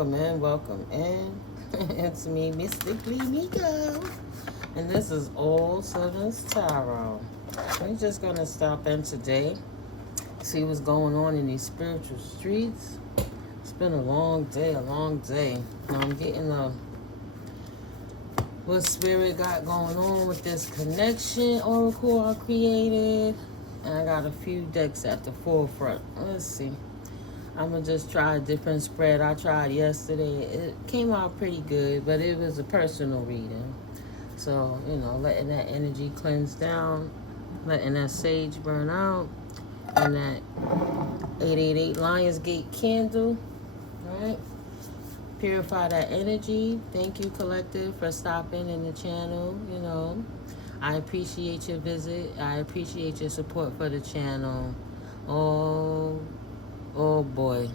Welcome in. It's me, Mystically Miko. And this is All Southern's Tarot. We're just going to stop in today, see what's going on in these spiritual streets. It's been a long day. Now I'm getting what spirit got going on with this connection oracle I created. And I got a few decks at the forefront. Let's see. I'm going to just try a different spread. I tried yesterday. It came out pretty good, but it was a personal reading. So, letting that energy cleanse down, letting that sage burn out, and that 888 Lionsgate candle, right? Purify that energy. Thank you, Collective, for stopping in the channel, I appreciate your visit. I appreciate your support for the channel. Oh boy,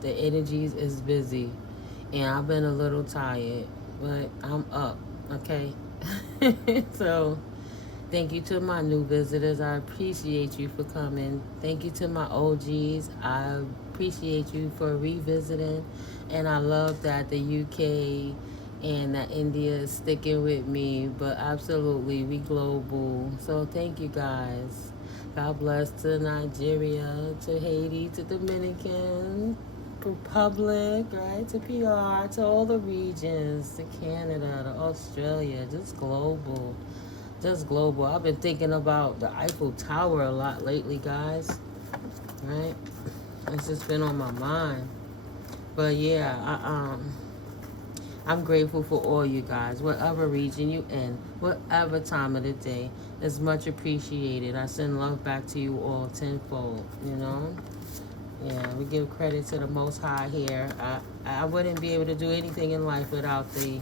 the energies is busy, and I've been a little tired, but I'm up, okay? So, thank you to my new visitors. I appreciate you for coming. Thank you to my OGs. I appreciate you for revisiting, and I love that the UK and that India is sticking with me, but absolutely, we global. So, thank you guys. God bless to Nigeria, to Haiti, to Dominican Republic, right? To PR, to all the regions, to Canada, to Australia, just global. I've been thinking about the Eiffel Tower a lot lately, guys, right? It's just been on my mind. But yeah, I'm grateful for all you guys, whatever region you in, whatever time of the day. It's much appreciated. I send love back to you all tenfold, Yeah, we give credit to the Most High here. I wouldn't be able to do anything in life without the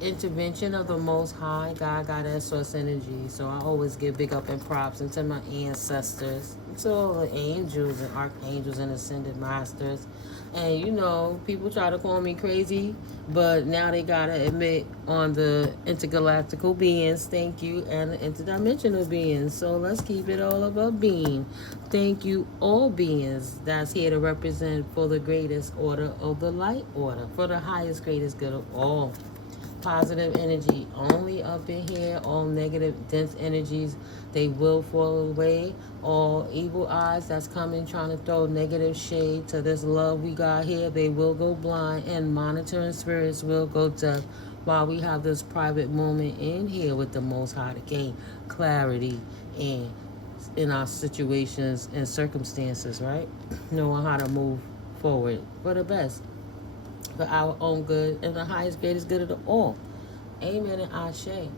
intervention of the Most High. God, Goddess, Source Energy. So I always give big up and props into my ancestors, to all the angels and archangels and ascended masters. And people try to call me crazy, but now they gotta admit on the intergalactical beings, thank you, and the interdimensional beings. So let's keep it all about being. Thank you, all beings that's here to represent for the greatest order of the light order, for the highest, greatest good of all. Positive energy only up in here. All negative, dense energies, they will fall away. All evil eyes that's coming trying to throw negative shade to this love we got here, they will go blind, and monitoring spirits will go deaf while we have this private moment in here with the Most High to gain clarity and in our situations and circumstances, right? Knowing how to move forward for the best, for our own good and the highest, greatest good of the all. Amen and Ashe.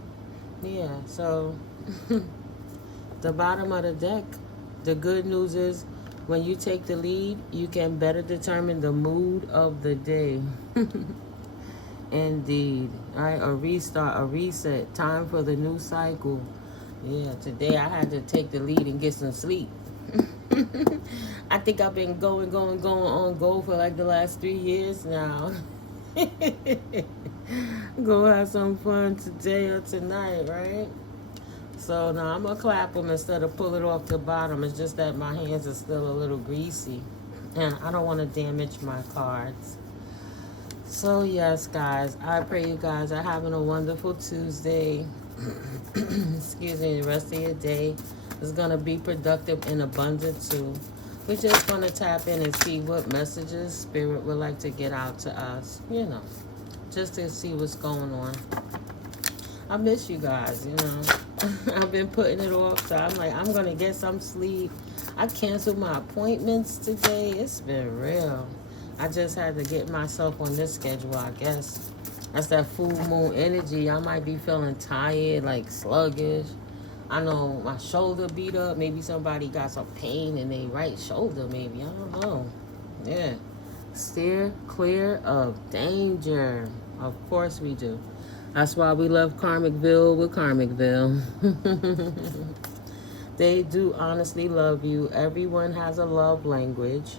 Yeah, so the bottom of the deck, the good news is when you take the lead, you can better determine the mood of the day. Indeed. All right, a restart, a reset, time for the new cycle. Yeah, today I had to take the lead and get some sleep. I think I've been going on go for like the last 3 years now. Go have some fun today or tonight, right? So now I'm going to clap them instead of pull it off the bottom. It's just that my hands are still a little greasy. And I don't want to damage my cards. So yes, guys, I pray you guys are having a wonderful Tuesday. Excuse me, the rest of your day is going to be productive and abundant too. We're just going to tap in and see what messages Spirit would like to get out to us, just to see what's going on. I miss you guys, I've been putting it off, so I'm like, I'm going to get some sleep. I canceled my appointments today. It's been real. I just had to get myself on this schedule, I guess. That's that full moon energy. I might be feeling tired, like sluggish. I know my shoulder beat up. Maybe somebody got some pain in their right shoulder, maybe. I don't know. Yeah. Steer clear of danger. Of course we do. That's why we love Karmicville with Karmicville. They do honestly love you. Everyone has a love language.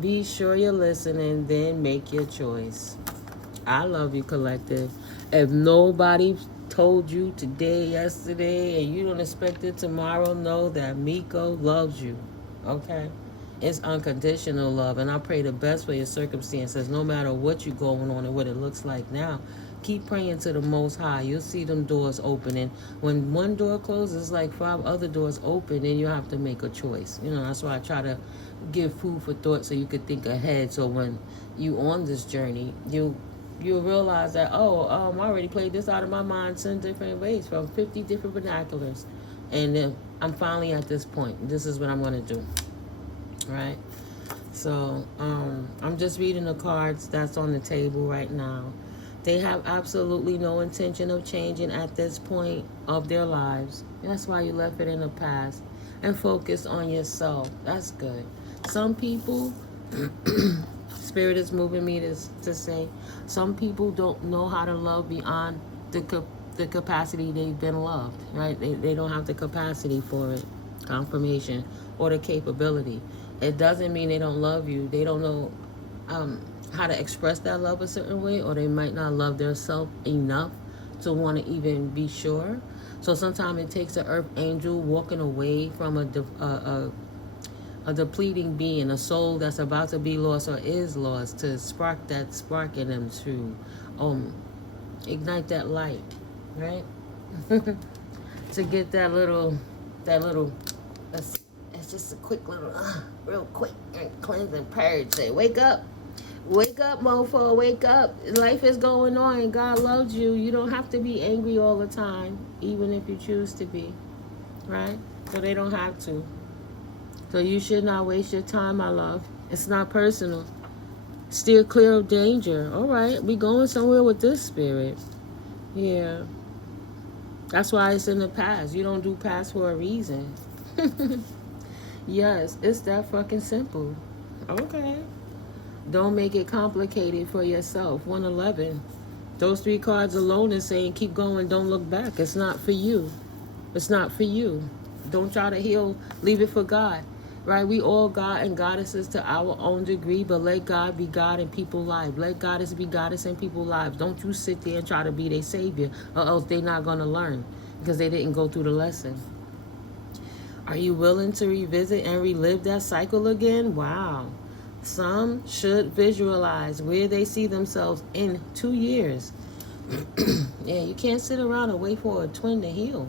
Be sure you're listening, then make your choice. I love you, Collective. If nobody told you today, yesterday, and you don't expect it tomorrow, know that Miko loves you, okay? It's unconditional love, and I pray the best for your circumstances, no matter what you're going on and what it looks like now. Keep praying to the Most High. You'll see them doors opening. When one door closes, like 5 other doors open, and you have to make a choice. You know, that's why I try to give food for thought so you could think ahead. So when you on this journey, you'll realize that, I already played this out of my mind 10 different ways from 50 different vernaculars. And then I'm finally at this point. This is what I'm going to do. Right? So I'm just reading the cards that's on the table right now. They have absolutely no intention of changing at this point of their lives. That's why you left it in the past. And focus on yourself. That's good. Some people, Spirit is moving me to say, some people don't know how to love beyond the capacity they've been loved. Right? They don't have the capacity for it. Confirmation. Or the capability. It doesn't mean they don't love you. They don't know how to express that love a certain way, or they might not love their self enough to want to even be sure. So sometimes it takes an earth angel walking away from a depleting being, a soul that's about to be lost or is lost, to spark that spark in them, to ignite that light, right? To get that little it's just a quick little real quick cleansing purge. Say, wake up, mofo, wake up. Life is going on. God loves you. You don't have to be angry all the time, even if you choose to be, right? So they don't have to. So you should not waste your time, my love. It's not personal. Steer clear of danger. All right, we going somewhere with this, Spirit. Yeah. That's why it's in the past. You don't do past for a reason. Yes, it's that fucking simple. Okay. Don't make it complicated for yourself. 111. Those 3 cards alone is saying keep going, don't look back. It's not for you. It's not for you. Don't try to heal. Leave it for God. Right? We all God and goddesses to our own degree, but let God be God in people's lives. Let goddess be goddess in people's lives. Don't you sit there and try to be their savior, or else they're not going to learn because they didn't go through the lesson. Are you willing to revisit and relive that cycle again? Wow. Some should visualize where they see themselves in 2 years. Yeah, you can't sit around and wait for a twin to heal.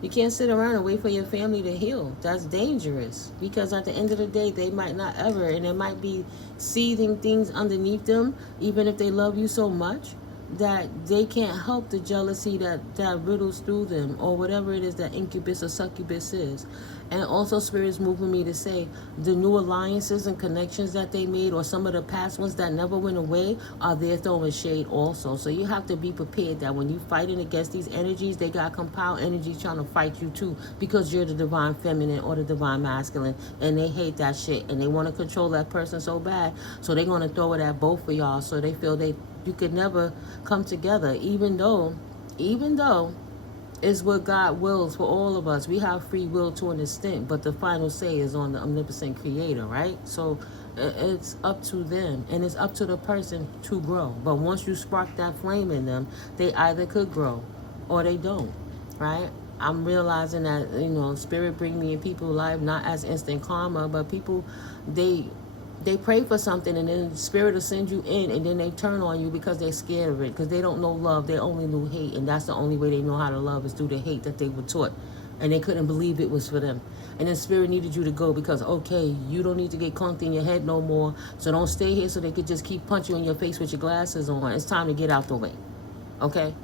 You can't sit around and wait for your family to heal. That's dangerous. Because at the end of the day, they might not ever. And there might be seething things underneath them, even if they love you so much, that they can't help the jealousy that riddles through them, or whatever it is that incubus or succubus is. And also, Spirit is moving me to say the new alliances and connections that they made, or some of the past ones that never went away, are there throwing shade also. So you have to be prepared that when you're fighting against these energies, they got compiled energy trying to fight you too, because you're the divine feminine or the divine masculine, and they hate that shit, and they want to control that person so bad, so they're going to throw it at both of y'all, so they feel you could never come together, even though it's what God wills for all of us. We have free will to an extent, but the final say is on the omnipotent creator, right? So it's up to them, and it's up to the person to grow. But once you spark that flame in them, they either could grow or they don't, right? I'm realizing that, Spirit bring me in people's life, not as instant karma, but people, they pray for something, and then Spirit will send you in, and then they turn on you because they're scared of it, because they don't know love. They only knew hate, and that's the only way they know how to love is through the hate that they were taught, and they couldn't believe it was for them. And then Spirit needed you to go because, okay, you don't need to get clunked in your head no more, so don't stay here so they could just keep punching you in your face with your glasses on. It's time to get out the way, okay?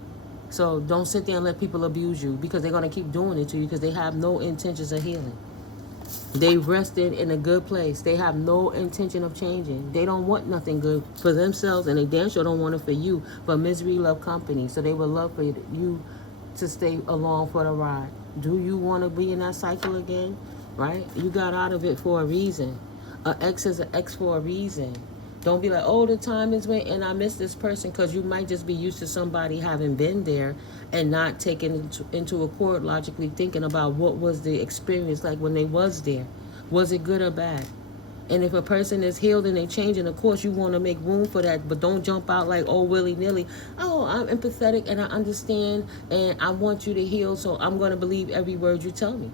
So don't sit there and let people abuse you, because they're going to keep doing it to you, because they have no intentions of healing. They rested in a good place. They have no intention of changing. They don't want nothing good for themselves, and they damn sure don't want it for you. But misery love company, so they would love for you to stay along for the ride. Do you want to be in that cycle again? Right? You got out of it for a reason. An ex is an ex for a reason. Don't be like, oh, the time is when, and I miss this person, because you might just be used to somebody having been there and not taking into accord logically thinking about what was the experience like when they was there. Was it good or bad? And if a person is healed and they changing, of course you want to make room for that, but don't jump out like, oh, willy-nilly. Oh, I'm empathetic and I understand and I want you to heal, so I'm going to believe every word you tell me.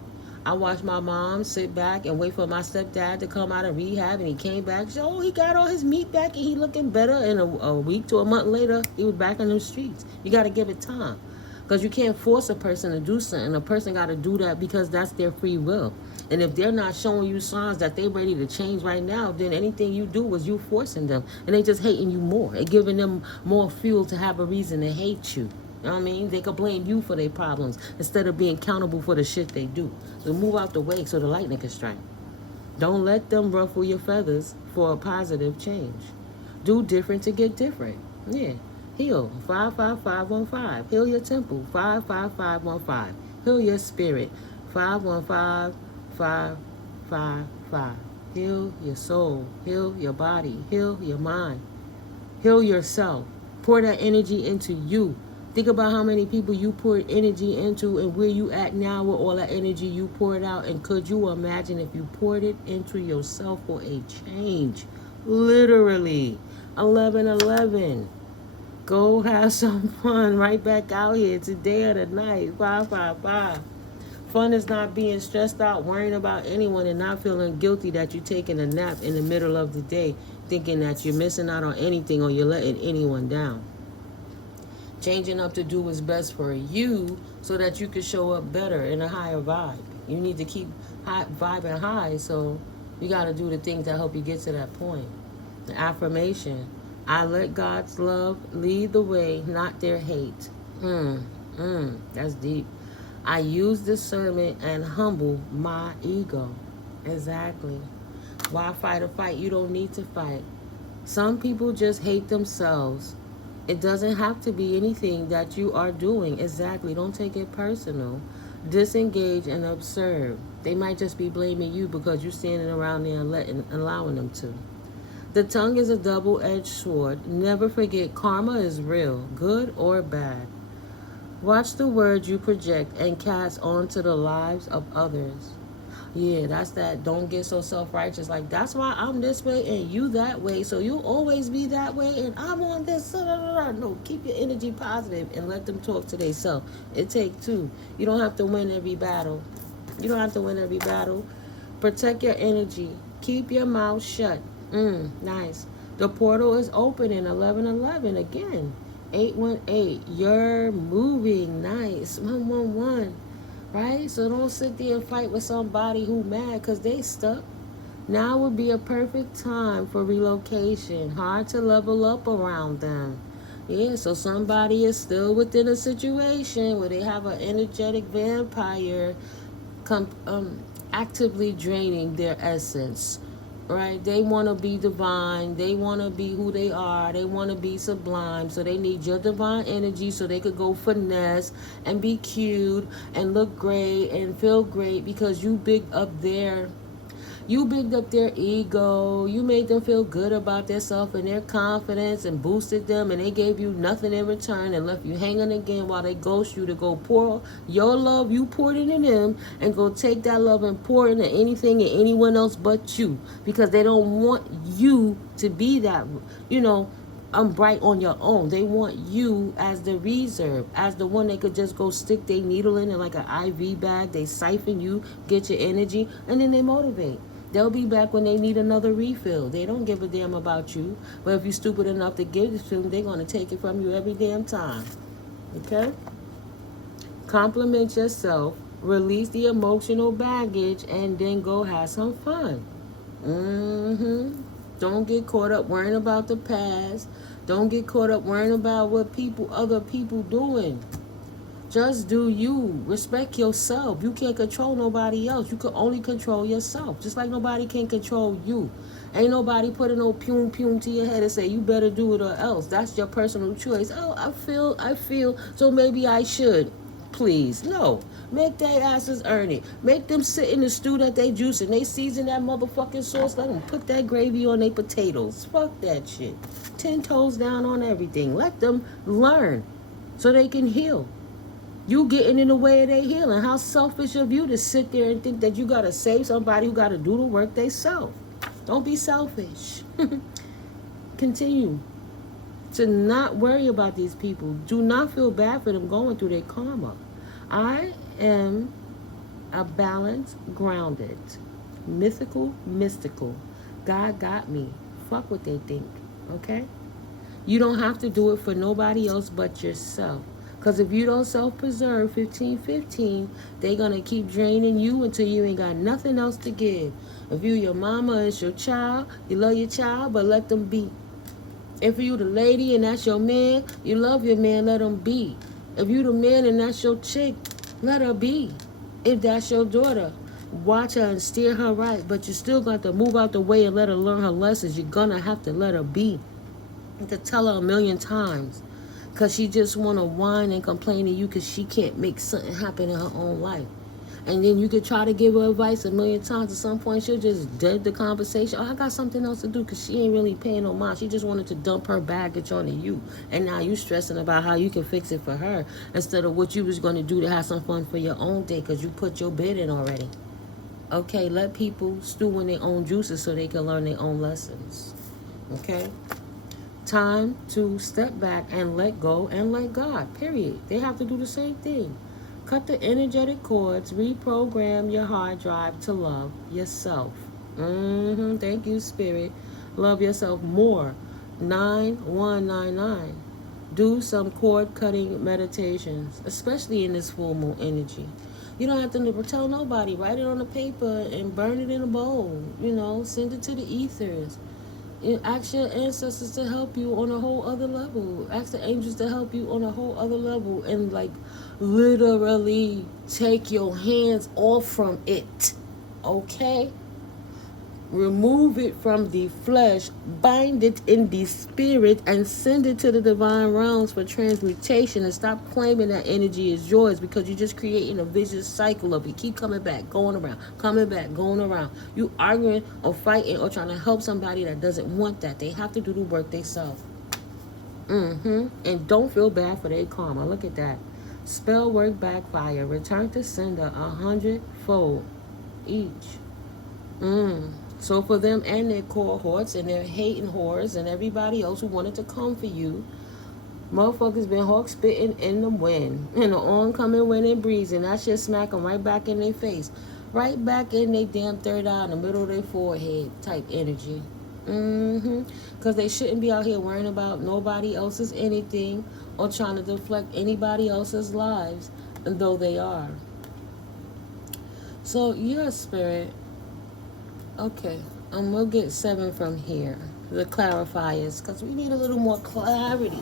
I watched my mom sit back and wait for my stepdad to come out of rehab, and he came back. So he got all his meat back, and he looking better. And a week to a month later, he was back in the streets. You got to give it time, because you can't force a person to do something. A person got to do that because that's their free will. And if they're not showing you signs that they're ready to change right now, then anything you do is you forcing them, and they just hating you more and giving them more fuel to have a reason to hate you. You know what I mean? They could blame you for their problems instead of being accountable for the shit they do. So move out the way so the lightning can strike. Don't let them ruffle your feathers for a positive change. Do different to get different. Yeah. Heal 55515. Heal your temple 55515. Heal your spirit 515555. Heal your soul. Heal your body. Heal your mind. Heal yourself. Pour that energy into you. Think about how many people you poured energy into and where you at now with all that energy you poured out. And could you imagine if you poured it into yourself for a change? Literally. 1111. Go have some fun right back out here today or tonight. 555. Fun is not being stressed out, worrying about anyone, and not feeling guilty that you're taking a nap in the middle of the day, thinking that you're missing out on anything or you're letting anyone down. Changing up to do what's best for you so that you can show up better in a higher vibe. You need to keep vibing high, so you got to do the things that help you get to that point. The affirmation: I let God's love lead the way, not their hate. That's deep. I use discernment and humble my ego. Exactly. Why fight a fight you don't need to fight? Some people just hate themselves. It doesn't have to be anything that you are doing. Exactly. Don't take it personal. Disengage and observe. They might just be blaming you because you're standing around there and allowing them to. The tongue is a double-edged sword. Never forget, karma is real, good or bad. Watch the words you project and cast onto the lives of others. Yeah, that's that. Don't get so self-righteous. Like, that's why I'm this way and you that way, so you'll always be that way and I'm on this. No, keep your energy positive and let them talk to themselves. It takes two. You don't have to win every battle. You don't have to win every battle. Protect your energy. Keep your mouth shut. Nice. The portal is open in 1111 again. 818. You're moving. Nice. 111. Right? So don't sit there and fight with somebody who mad because they stuck. Now would be a perfect time for relocation. Hard to level up around them. Yeah, so somebody is still within a situation where they have an energetic vampire actively draining their essence. Right? They want to be divine. They want to be who they are. They want to be sublime. So they need your divine energy so they could go finesse and be cute and look great and feel great because you bigged up their ego. You made them feel good about themselves and their confidence and boosted them, and they gave you nothing in return and left you hanging again while they ghost you to go pour your love you poured into them and go take that love and pour into anything and anyone else but you, because they don't want you to be that, bright on your own. They want you as the reserve, as the one they could just go stick their needle in like an IV bag. They siphon you, get your energy, and then they motivate. They'll be back when they need another refill. They don't give a damn about you. But if you're stupid enough to give it to them, they're going to take it from you every damn time. Okay? Compliment yourself. Release the emotional baggage and then go have some fun. Don't get caught up worrying about the past. Don't get caught up worrying about what other people doing. Just do you. Respect yourself. You can't control nobody else. You can only control yourself. Just like nobody can control you. Ain't nobody putting no pum to your head and say you better do it or else. That's your personal choice. Oh, I feel, so maybe I should. Please, no. Make their asses earn it. Make them sit in the stew that they juicing. They season that motherfucking sauce. Let them put that gravy on their potatoes. Fuck that shit. 10 toes down on everything. Let them learn so they can heal. You getting in the way of their healing. How selfish of you to sit there and think that you got to save somebody who got to do the work they self. Don't be selfish. Continue to not worry about these people. Do not feel bad for them going through their karma. I am A balance, grounded. Mythical, mystical. God got me. Fuck what they think. Okay? You don't have to do it for nobody else but yourself. Because if you don't self-preserve 1515, they're going to keep draining you until you ain't got nothing else to give. If you your mama, it's your child, you love your child, but let them be. If you the lady and that's your man, you love your man, let him be. If you the man and that's your chick, let her be. If that's your daughter, watch her and steer her right, but you still got to move out the way and let her learn her lessons. You're going to have to let her be. You could tell her a million times, because she just want to whine and complain to you because she can't make something happen in her own life. And then you could try to give her advice a million times. At some point, she'll just dead the conversation. Oh, I got something else to do, because she ain't really paying no mind. She just wanted to dump her baggage onto you. And now you stressing about how you can fix it for her instead of what you was going to do to have some fun for your own day, because you put your bid in already. Okay, let people stew in their own juices so they can learn their own lessons. Okay? Time to step back and let go and let God, period. They have to do the same thing. Cut the energetic cords, reprogram your hard drive to love yourself. Thank you, Spirit. Love yourself more. 9199. Do some cord cutting meditations, especially in this full moon energy. You don't have to tell nobody. Write it on a paper and burn it in a bowl. Send it to the ethers. Ask your ancestors to help you on a whole other level. Ask the angels to help you on a whole other level. And literally take your hands off from it. Okay? Remove it from the flesh, bind it in the spirit, and send it to the divine realms for transmutation. And stop claiming that energy is yours, because you're just creating a vicious cycle of it. Keep coming back, going around, coming back, going around. You arguing or fighting or trying to help somebody that doesn't want that. They have to do the work themselves. And don't feel bad for their karma. Look at that. Spell work backfire. Return to sender 100-fold each. So for them and their cohorts and their hating whores and everybody else who wanted to come for you, motherfuckers been hawk spitting in the wind, in the oncoming wind and breeze, and that shit smack them right back in their face, right back in their damn third eye, in the middle of their forehead type energy. Because they shouldn't be out here worrying about nobody else's anything or trying to deflect anybody else's lives, though they are. So your spirit. Okay, we'll get 7 from here, the clarifiers, because we need a little more clarity.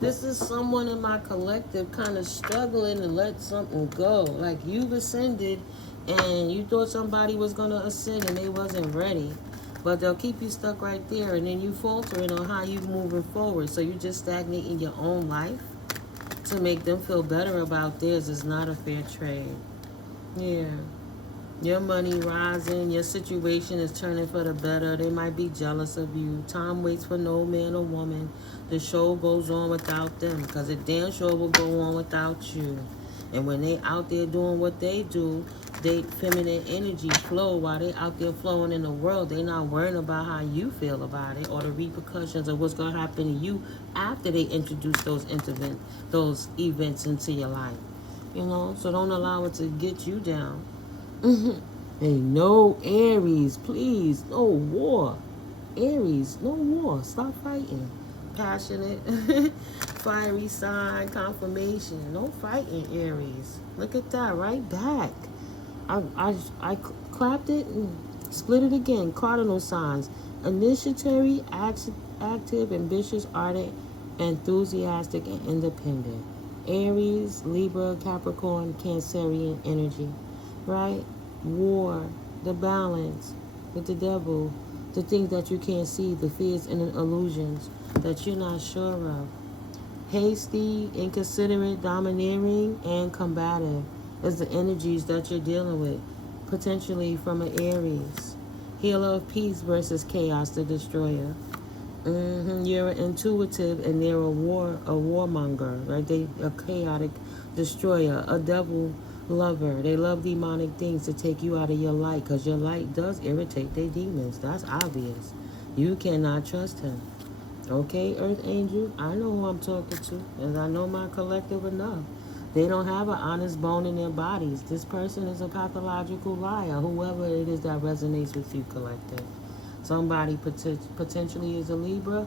This is someone in my collective kind of struggling to let something go. Like, you've ascended, and you thought somebody was going to ascend, and they wasn't ready. But they'll keep you stuck right there, and then you faltering on how you moving forward. So you just stagnating your own life to make them feel better about theirs is not a fair trade. Yeah. Your money rising, your situation is turning for the better. They might be jealous of you. Time waits for no man or woman. The show goes on without them, because it damn sure will go on without you. And when they out there doing what they do, they feminine energy flow while they out there flowing in the world. They not worrying about how you feel about it or the repercussions of what's going to happen to you after they introduce those events into your life. So don't allow it to get you down. Hey, no Aries, please. No war. Aries, no war. Stop fighting. Passionate, fiery sign, confirmation. No fighting, Aries. Look at that, right back. I clapped it and split it again. Cardinal signs. Initiatory, active, ambitious, ardent, enthusiastic, and independent. Aries, Libra, Capricorn, Cancerian energy. Right? War, the balance with the devil, the things that you can't see, the fears and the illusions that you're not sure of. Hasty, inconsiderate, domineering, and combative is the energies that you're dealing with, potentially from an Aries. Healer of peace versus chaos, the destroyer. You're an intuitive, and they're a warmonger, right? They a chaotic destroyer, a devil lover. They love demonic things to take you out of your light, because your light does irritate their demons. That's obvious. You cannot trust him. Okay, Earth Angel, I know who I'm talking to, and I know my collective enough They don't have an honest bone in their bodies. This person is a pathological liar, whoever it is that resonates with you, collective. Somebody potentially is a Libra,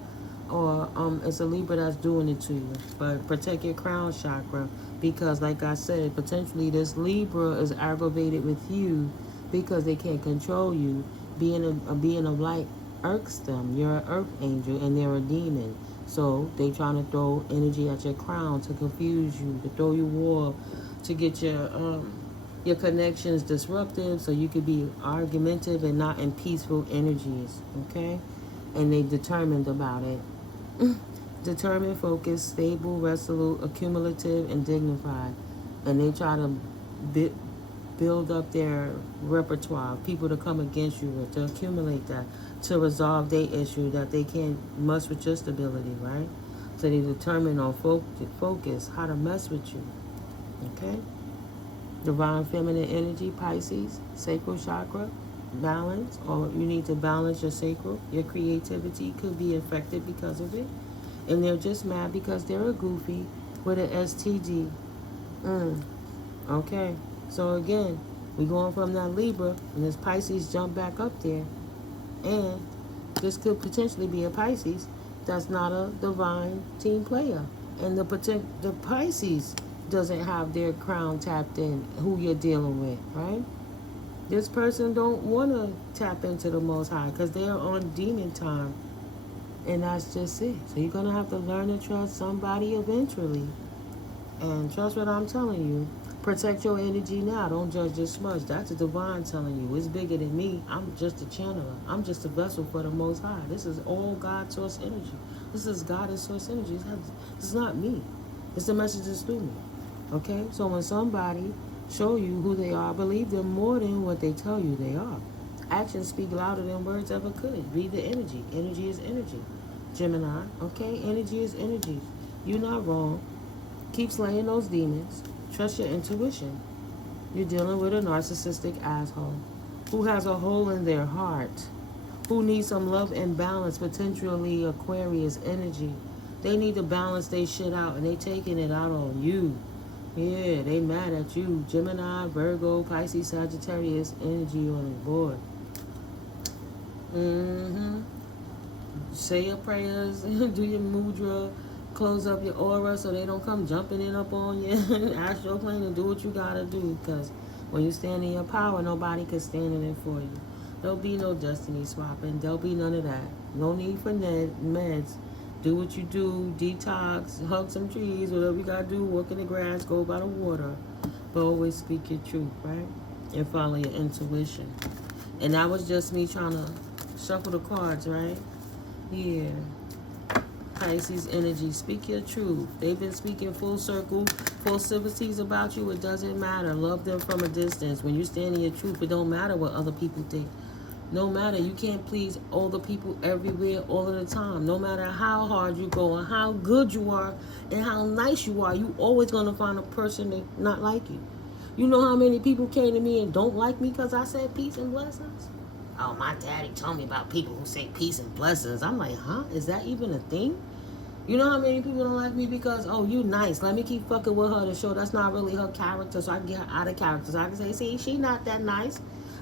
or it's a Libra that's doing it to you. But protect your crown chakra, because like I said, potentially this Libra is aggravated with you because they can't control you. Being of light irks them. You're an earth angel and they're a demon. So they trying to throw energy at your crown to confuse you, to throw you war, to get your connections disruptive, so you could be argumentative and not in peaceful energies, okay? And they determined about it. Determined, focused, stable, resolute, accumulative, and dignified. And they try to build up their repertoire, people to come against you with, to accumulate that, to resolve their issue that they can't mess with your stability, right? So they determine on focus, how to mess with you, okay? Divine feminine energy, Pisces, sacral chakra, balance, or you need to balance your sacral. Your creativity could be affected because of it. And they're just mad because they're a goofy with an STD. Okay, so again, we going from that Libra, and this Pisces jump back up there. And this could potentially be a Pisces that's not a divine team player. And the Pisces doesn't have their crown tapped in, who you're dealing with, right? This person don't want to tap into the Most High because they're on demon time. And that's just it. So you're going to have to learn to trust somebody eventually. And trust what I'm telling you. Protect your energy now. Don't judge this much. That's a divine telling you. It's bigger than me. I'm just a channeler. I'm just a vessel for the Most High. This is all God source energy. This is God as source energy. It's not me. It's the messages through me. Okay? So when somebody show you who they are, believe them more than what they tell you they are. Actions speak louder than words ever could. Read the energy. Energy is energy. Gemini. Okay? Energy is energy. You're not wrong. Keep slaying those demons. Trust your intuition. You're dealing with a narcissistic asshole who has a hole in their heart, who needs some love and balance, potentially Aquarius energy. They need to balance their shit out, and they taking it out on you. Yeah, they mad at you. Gemini, Virgo, Pisces, Sagittarius energy on the board. Say your prayers, do your mudra, close up your aura so they don't come jumping in up on you. Astral plane, and do what you gotta do, because when you stand in your power, nobody can stand in it for you. There'll be no destiny swapping. There'll be none of that. No need for meds. Do what you do. Detox. Hug some trees. Whatever you gotta do. Walk in the grass. Go by the water. But always speak your truth, right? And follow your intuition. And that was just me trying to shuffle the cards, right? Yeah. Pisces energy. Speak your truth. They've been speaking full circle, falsities about you. It doesn't matter. Love them from a distance. When you stand in your truth, it don't matter what other people think. No matter. You can't please all the people everywhere all of the time. No matter how hard you go and how good you are and how nice you are, you always going to find a person that not like you. You know how many people came to me and don't like me because I said peace and blessings? Oh, my daddy told me about people who say peace and blessings. I'm like, huh? Is that even a thing? You know how many people don't like me because, oh, you nice. Let me keep fucking with her to show that's not really her character, so I can get her out of character. So I can say, see, she not that nice.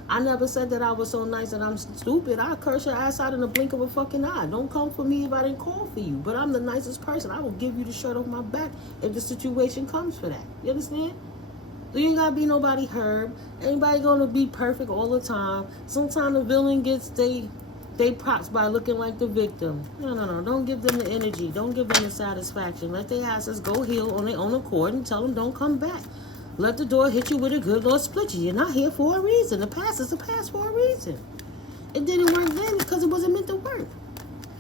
I never said that I was so nice that I'm stupid. I'll curse your ass out in the blink of a fucking eye. Don't come for me if I didn't call for you. But I'm the nicest person. I will give you the shirt off my back if the situation comes for that. You understand? So you ain't gotta be nobody Herb. Anybody gonna be perfect all the time. Sometimes the villain gets they props by looking like the victim. No. Don't give them the energy. Don't give them the satisfaction. Let their asses go heal on their own accord and tell them don't come back. Let the door hit you with a good Lord split you. You're not here for a reason. The past is a past for a reason. It didn't work then because it wasn't meant to work.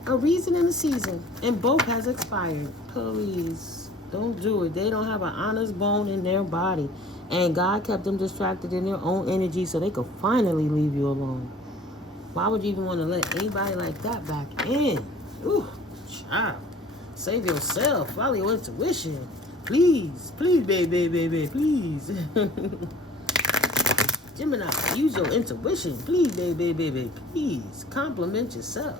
A reason and a season. And both has expired. Please. Don't do it. They don't have an honest bone in their body. And God kept them distracted in their own energy so they could finally leave you alone. Why would you even want to let anybody like that back in? Ooh, child. Save yourself. Follow your intuition. Please, baby, please. Gemini, use your intuition. Please, baby, please. Compliment yourself.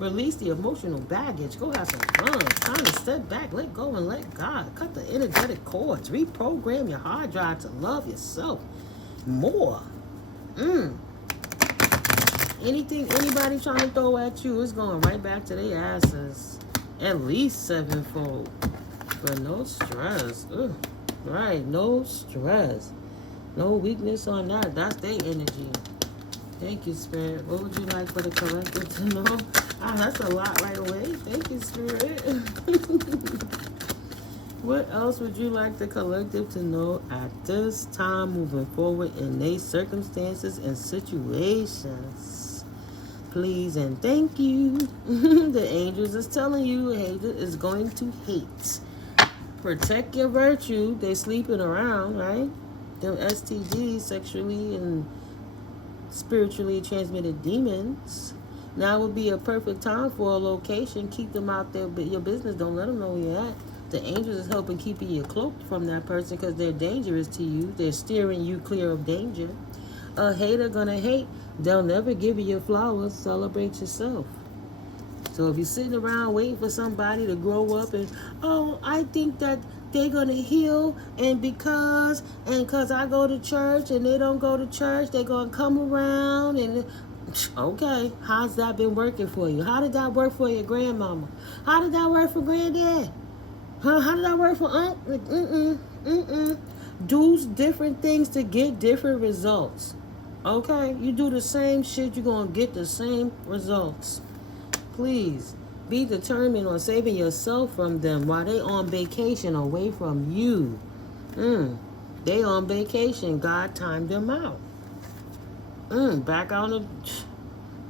Release the emotional baggage. Go have some fun. Time to step back. Let go and let God. Cut the energetic cords. Reprogram your hard drive to love yourself more. Anything anybody trying to throw at you is going right back to their asses. At least sevenfold. But no stress. Ugh. Right, no stress. No weakness on that. That's their energy. Thank you, Spirit. What would you like for the collective to know? Ah, that's a lot right away. Thank you, Spirit. What else would you like the collective to know at this time moving forward in their circumstances and situations? Please and thank you. The angels is telling you hatred is going to hate. Protect your virtue. They sleeping around, right? Them STDs, sexually and spiritually transmitted demons. Now would be a perfect time for a location. Keep them out there, but your business, don't let them know where you're at. The angels is helping keeping you cloaked from that person because they're dangerous to you. They're steering you clear of danger. A hater gonna hate. They'll never give you your flowers. Celebrate yourself. So if you're sitting around waiting for somebody to grow up and, oh, I think that they're going to heal and because I go to church and they don't go to church, they're going to come around and, okay, how's that been working for you? How did that work for your grandmama? How did that work for granddad? How did that work for aunt? Do different things to get different results. Okay? You do the same shit, you're going to get the same results. Please be determined on saving yourself from them while they on vacation away from you. They on vacation. God timed them out. Back on the...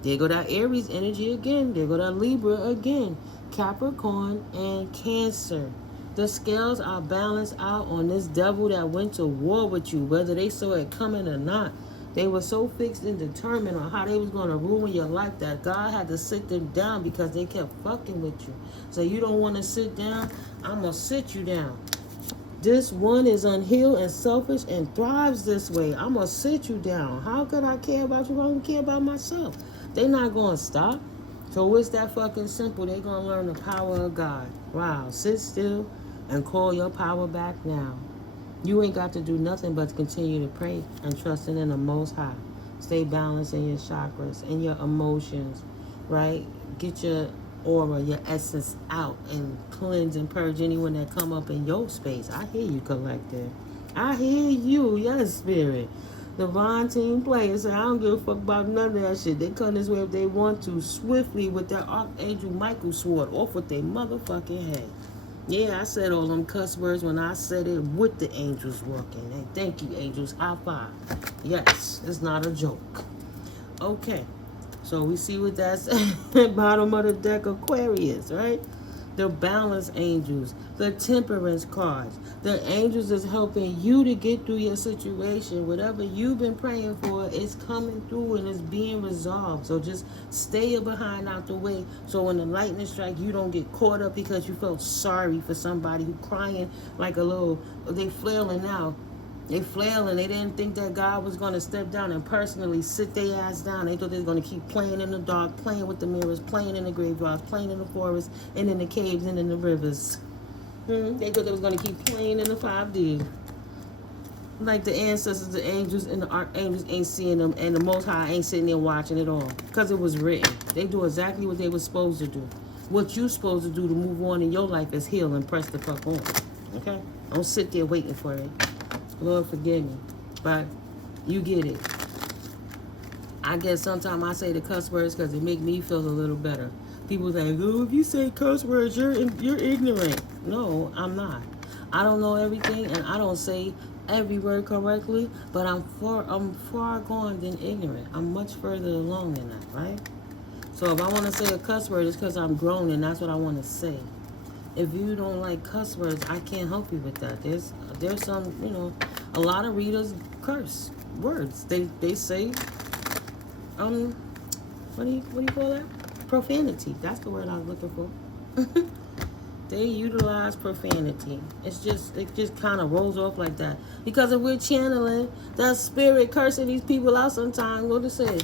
There go that Aries energy again. There go that Libra again. Capricorn and Cancer. The scales are balanced out on this devil that went to war with you, whether they saw it coming or not. They were so fixed and determined on how they was going to ruin your life that God had to sit them down because they kept fucking with you. So you don't want to sit down? I'm going to sit you down. This one is unhealed and selfish and thrives this way. I'm going to sit you down. How can I care about you if I don't care about myself? They're not going to stop. So it's that fucking simple. They're going to learn the power of God. Wow. Sit still and call your power back now. You ain't got to do nothing but continue to pray and trusting in the Most High. Stay balanced in your chakras and your emotions, right? Get your aura, your essence out and cleanse and purge anyone that come up in your space. I hear you, collective. I hear you, yes, Spirit. Divine team players say, I don't give a fuck about none of that shit. They come this way if they want to, swiftly with their Archangel Michael sword off with their motherfucking head. Yeah, I said all them cuss words when I said it with the angels working. Hey, thank you, angels. High five. Yes, it's not a joke. Okay, so we see what that's at bottom of the deck, Aquarius, right? The balance angels, the temperance cards. The angels is helping you to get through your situation. Whatever you've been praying for is coming through and it's being resolved. So just stay your behind out the way. So when the lightning strike, you don't get caught up because you felt sorry for somebody who crying like a little, they flailing now. They flailing. They didn't think that God was going to step down and personally sit their ass down. They thought they were going to keep playing in the dark, playing with the mirrors, playing in the graveyards, playing in the forest, and in the caves and in the rivers. They thought they was going to keep playing in the 5D. Like the ancestors, the angels, and the archangels ain't seeing them, and the Most High ain't sitting there watching it all. Because it was written. They do exactly what they were supposed to do. What you supposed to do to move on in your life is heal and press the fuck on. Okay? Don't sit there waiting for it. Lord forgive me, but you get it. I guess sometimes I say the cuss words because it make me feel a little better. People think, oh, if you say cuss words, you're ignorant. No, I'm not. I don't know everything, and I don't say every word correctly, but I'm far gone than ignorant. I'm much further along than that, right? So if I want to say a cuss word, it's because I'm grown, and that's what I want to say. If you don't like cuss words, I can't help you with that. There's some, you know, a lot of readers curse words. They say, what do you call that? Profanity. That's the word I was looking for. They utilize profanity. It just kind of rolls off like that. Because if we're channeling that spirit cursing these people out sometimes, what to say?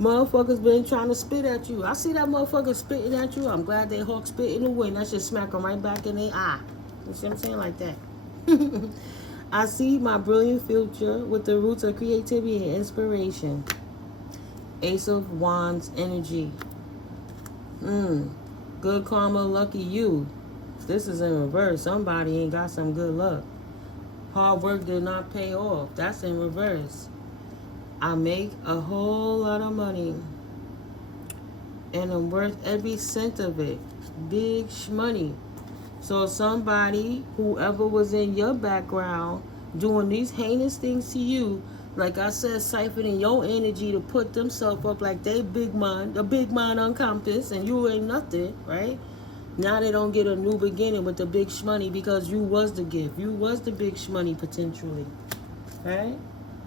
Motherfuckers been trying to spit at you. I see that motherfucker spitting at you. I'm glad they hawk spit in the wind. That should smack them right back in their eye. You see what I'm saying? Like that. I see my brilliant future with the roots of creativity and inspiration. Ace of Wands energy. Good karma, lucky you. This is in reverse. Somebody ain't got some good luck. Hard work did not pay off. That's in reverse. I make a whole lot of money. And I'm worth every cent of it. Big money. So somebody, whoever was in your background, doing these heinous things to you, like I said, siphoning your energy to put themselves up like they big man, the big man unconscious, and you ain't nothing, right? Now they don't get a new beginning with the big shmoney because you was the gift. You was the big shmoney potentially, right?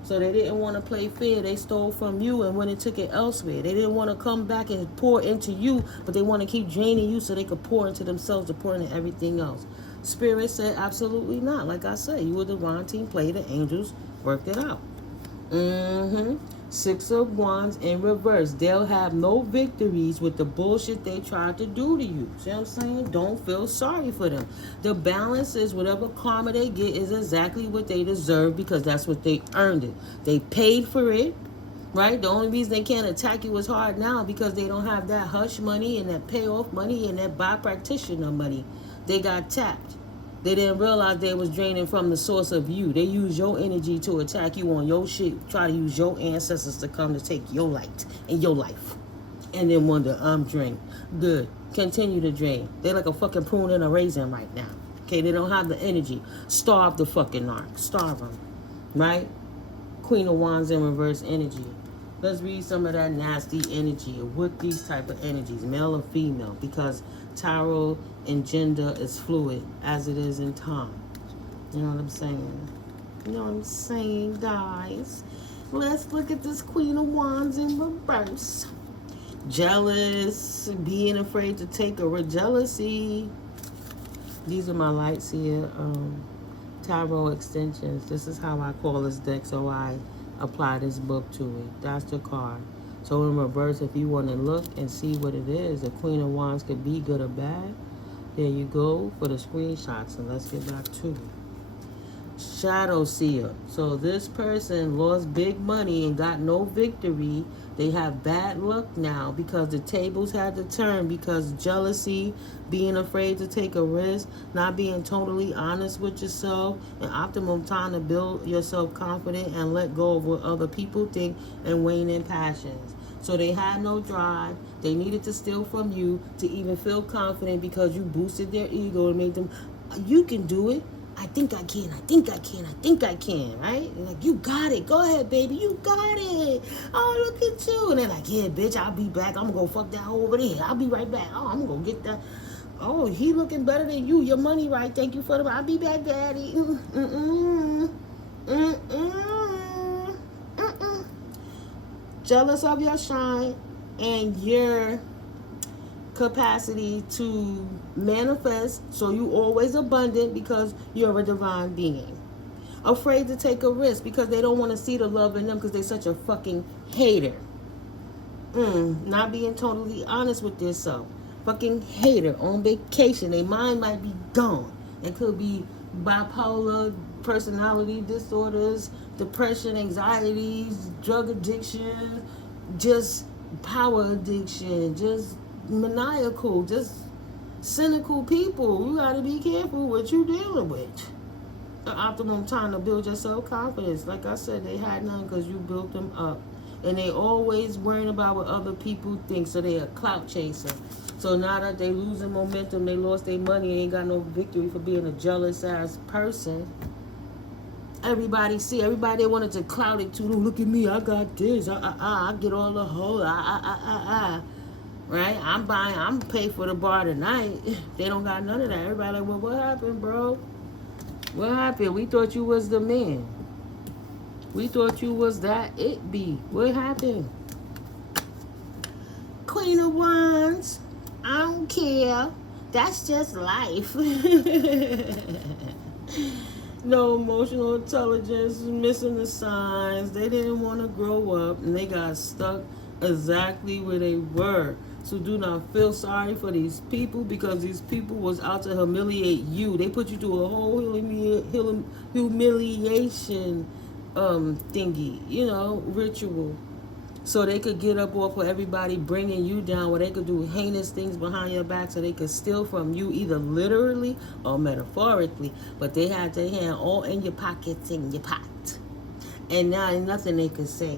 So they didn't want to play fair. They stole from you and went and took it elsewhere. They didn't want to come back and pour into you, but they want to keep draining you so they could pour into themselves to pour into everything else. Spirit said absolutely not. Like I said, you were the wrong team play. The angels worked it out. Six of Wands in reverse. They'll have no victories with the bullshit they tried to do to you. See what I'm saying? Don't feel sorry for them. The balance is whatever karma they get is exactly what they deserve because that's what they earned it. They paid for it, right? The only reason they can't attack you as hard now because they don't have that hush money and that payoff money and that by practitioner money. They got tapped. They didn't realize they was draining from the source of you. They use your energy to attack you on your shit. Try to use your ancestors to come to take your light in your life. And then wonder, I'm drained. Good. Continue to drain. They're like a fucking prune and a raisin right now. Okay, they don't have the energy. Starve the fucking narc. Starve them. Right? Queen of Wands in reverse energy. Let's read some of that nasty energy. What these type of energies, male or female, because tarot and gender is fluid as it is in time. You know what I'm saying? You know what I'm saying, guys? Let's look at this Queen of Wands in reverse. Jealous, being afraid to take a jealousy. These are my lights here. Tarot extensions. This is how I call this deck, so I apply this book to it. That's the card. So in reverse, if you want to look and see what it is, the Queen of Wands could be good or bad. There you go for the screenshots. And let's get back to it. Shadow Seer. So this person lost big money and got no victory. They have bad luck now because the tables had to turn because jealousy, being afraid to take a risk, not being totally honest with yourself, and optimum time to build yourself confident and let go of what other people think and waning passions. So they had no drive. They needed to steal from you to even feel confident because you boosted their ego and made them, you can do it. I think I can, I think I can, I think I can, right? And like, you got it. Go ahead, baby. You got it. Oh, look at you. And they're like, yeah, bitch, I'll be back. I'm going to go fuck that hoe over there. I'll be right back. Oh, I'm going to get that. Oh, he looking better than you. Your money right. Thank you for the, I'll be back, daddy. Jealous of your shine and your capacity to manifest, so you always abundant because you're a divine being. Afraid to take a risk because they don't want to see the love in them because they're such a fucking hater. Not being totally honest with themselves. Fucking hater on vacation. Their mind might be gone. It could be bipolar personality disorders, depression, anxieties, drug addiction, just power addiction, just maniacal, just cynical people. You got to be careful what you're dealing with. The optimum time to build your self-confidence. Like I said, they had none because you built them up. And they always worrying about what other people think, so they a clout chaser. So now that they losing momentum, they lost their money, they ain't got no victory for being a jealous-ass person. Everybody they wanted to clout it too. Look at me, I got this. I get all the whole. Right? I'm paid for the bar tonight. They don't got none of that. Everybody like, well, what happened, bro? What happened? We thought you was the man. We thought you was that it be. What happened? Queen of Wands. I don't care. That's just life. No emotional intelligence, missing the signs. They didn't want to grow up and they got stuck exactly where they were. So do not feel sorry for these people, because these people was out to humiliate you. They put you through a whole humiliation thingy, you know, ritual. So they could get up off of everybody bringing you down, where they could do heinous things behind your back, so they could steal from you, either literally or metaphorically. But they had their hand all in your pockets, in your pot. And now ain't nothing they could say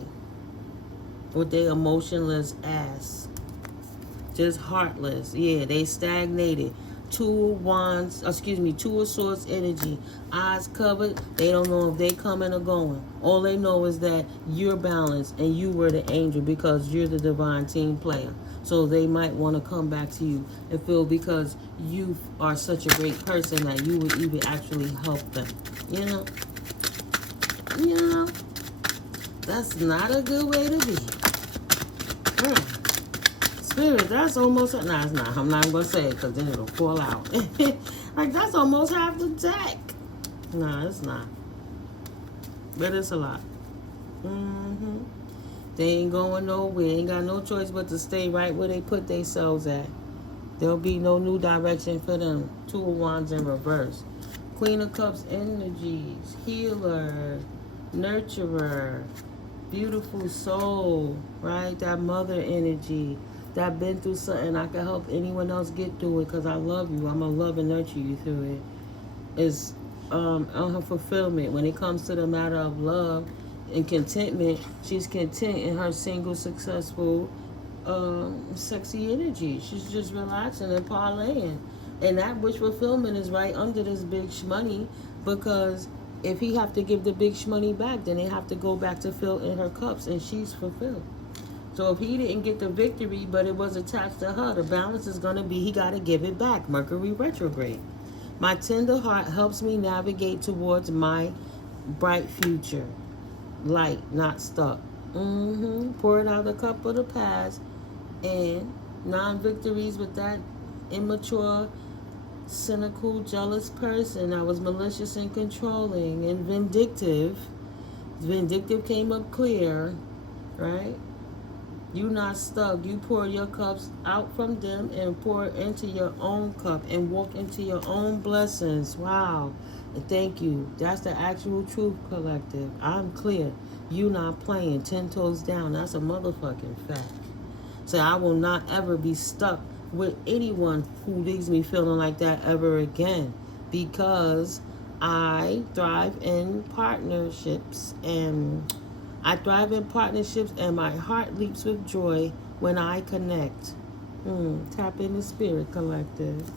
with their emotionless ass. Just heartless. Yeah, they stagnated. Two of Swords energy. Eyes covered. They don't know if they coming or going. All they know is that you're balanced and you were the angel, because you're the divine team player. So they might want to come back to you and feel, because you are such a great person, that you would even actually help them. You know? You know? That's not a good way to be. Spirit, that's almost... Nah, it's not. I'm not going to say it, because then it'll fall out. Like, that's almost half the deck. Nah, it's not. But it's a lot. They ain't going nowhere. Ain't got no choice but to stay right where they put themselves at. There'll be no new direction for them. Two of Wands in reverse. Queen of Cups energies. Healer. Nurturer. Beautiful soul. Right? That mother energy. That been through something. I can help anyone else get through it, because I love you. I'm going to love and nurture you through it. Is on her fulfillment. When it comes to the matter of love and contentment, she's content in her single, successful, sexy energy. She's just relaxing and parlaying. And that wish fulfillment is right under this big shmoney, because if he have to give the big shmoney back, then they have to go back to fill in her cups, and she's fulfilled. So if he didn't get the victory, but it was attached to her, the balance is going to be he got to give it back. Mercury retrograde. My tender heart helps me navigate towards my bright future. Light, not stuck. Pouring out a cup of the past, and non-victories with that immature, cynical, jealous person that was malicious and controlling and vindictive. Vindictive came up clear, right? You not stuck. You pour your cups out from them and pour into your own cup and walk into your own blessings. Wow. And thank you. That's the actual truth, collective. I'm clear. You not playing. 10 toes down. That's a motherfucking fact. So I will not ever be stuck with anyone who leaves me feeling like that ever again, because I thrive in partnerships, and my heart leaps with joy when I connect. Tap in the spirit, collective.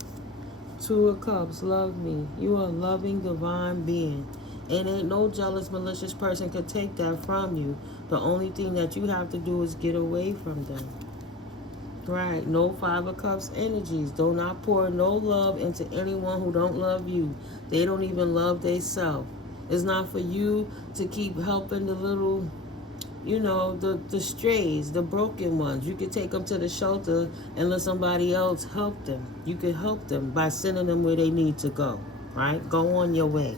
Two of Cups, love me. You are a loving, divine being. And ain't no jealous, malicious person could take that from you. The only thing that you have to do is get away from them. Right, no Five of Cups energies. Do not pour no love into anyone who don't love you. They don't even love themselves. It's not for you to keep helping the little, you know, the strays, the broken ones. You could take them to the shelter and let somebody else help them. You could help them by sending them where they need to go, right? Go on your way.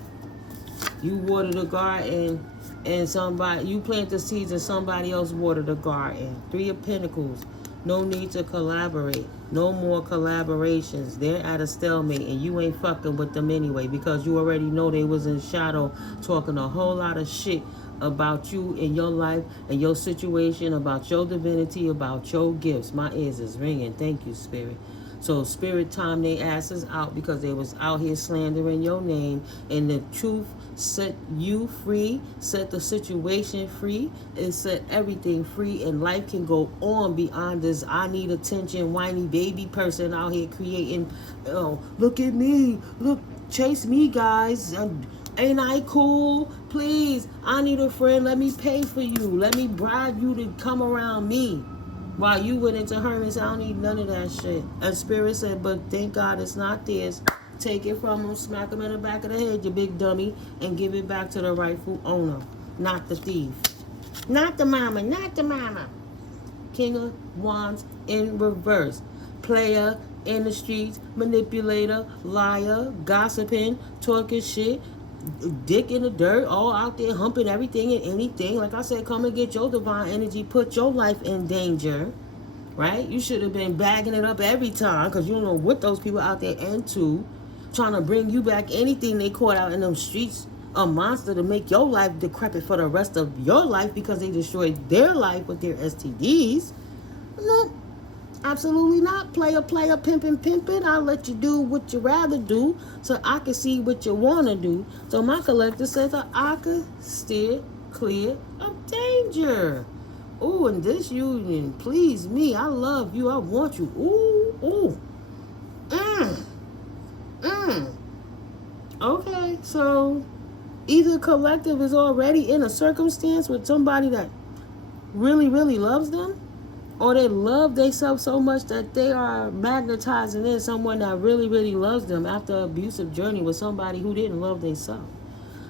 You water the garden, and you plant the seeds and somebody else water the garden. Three of Pentacles. No need to collaborate. No more collaborations. They're at a stalemate, and you ain't fucking with them anyway, because you already know they was in shadow talking a whole lot of shit about you and your life and your situation, about your divinity, about your gifts. My ears is ringing. Thank you, Spirit. So Spirit time they asses out, because they was out here slandering your name, and the truth set you free, set the situation free, and set everything free, and life can go on beyond this I need attention, whiny baby person out here creating, oh, look at me, look, chase me, guys, ain't I cool? Please, I need a friend, let me pay for you, let me bribe you to come around me. While you went into Hermes, I don't need none of that shit. And Spirit said, but thank God it's not theirs. Take it from them, smack them in the back of the head, you big dummy, and give it back to the rightful owner, not the thief. Not the mama, not the mama. King of Wands in reverse. Player in the streets, manipulator, liar, gossiping, talking shit, dick in the dirt, all out there humping everything and anything. Like I said, come and get your divine energy, put your life in danger, right? You should have been bagging it up every time, because you don't know what those people out there into, trying to bring you back anything they caught out in them streets, a monster to make your life decrepit for the rest of your life because they destroyed their life with their STDs. No, absolutely not. Player, pimpin'. I'll let you do what you rather do so I can see what you want to do. So my collector says that I could steer clear of danger. Ooh, and this union, please me. I love you. I want you. Ooh. Okay, so either collective is already in a circumstance with somebody that really, really loves them, or they love themselves so much that they are magnetizing in someone that really, really loves them after an abusive journey with somebody who didn't love themselves.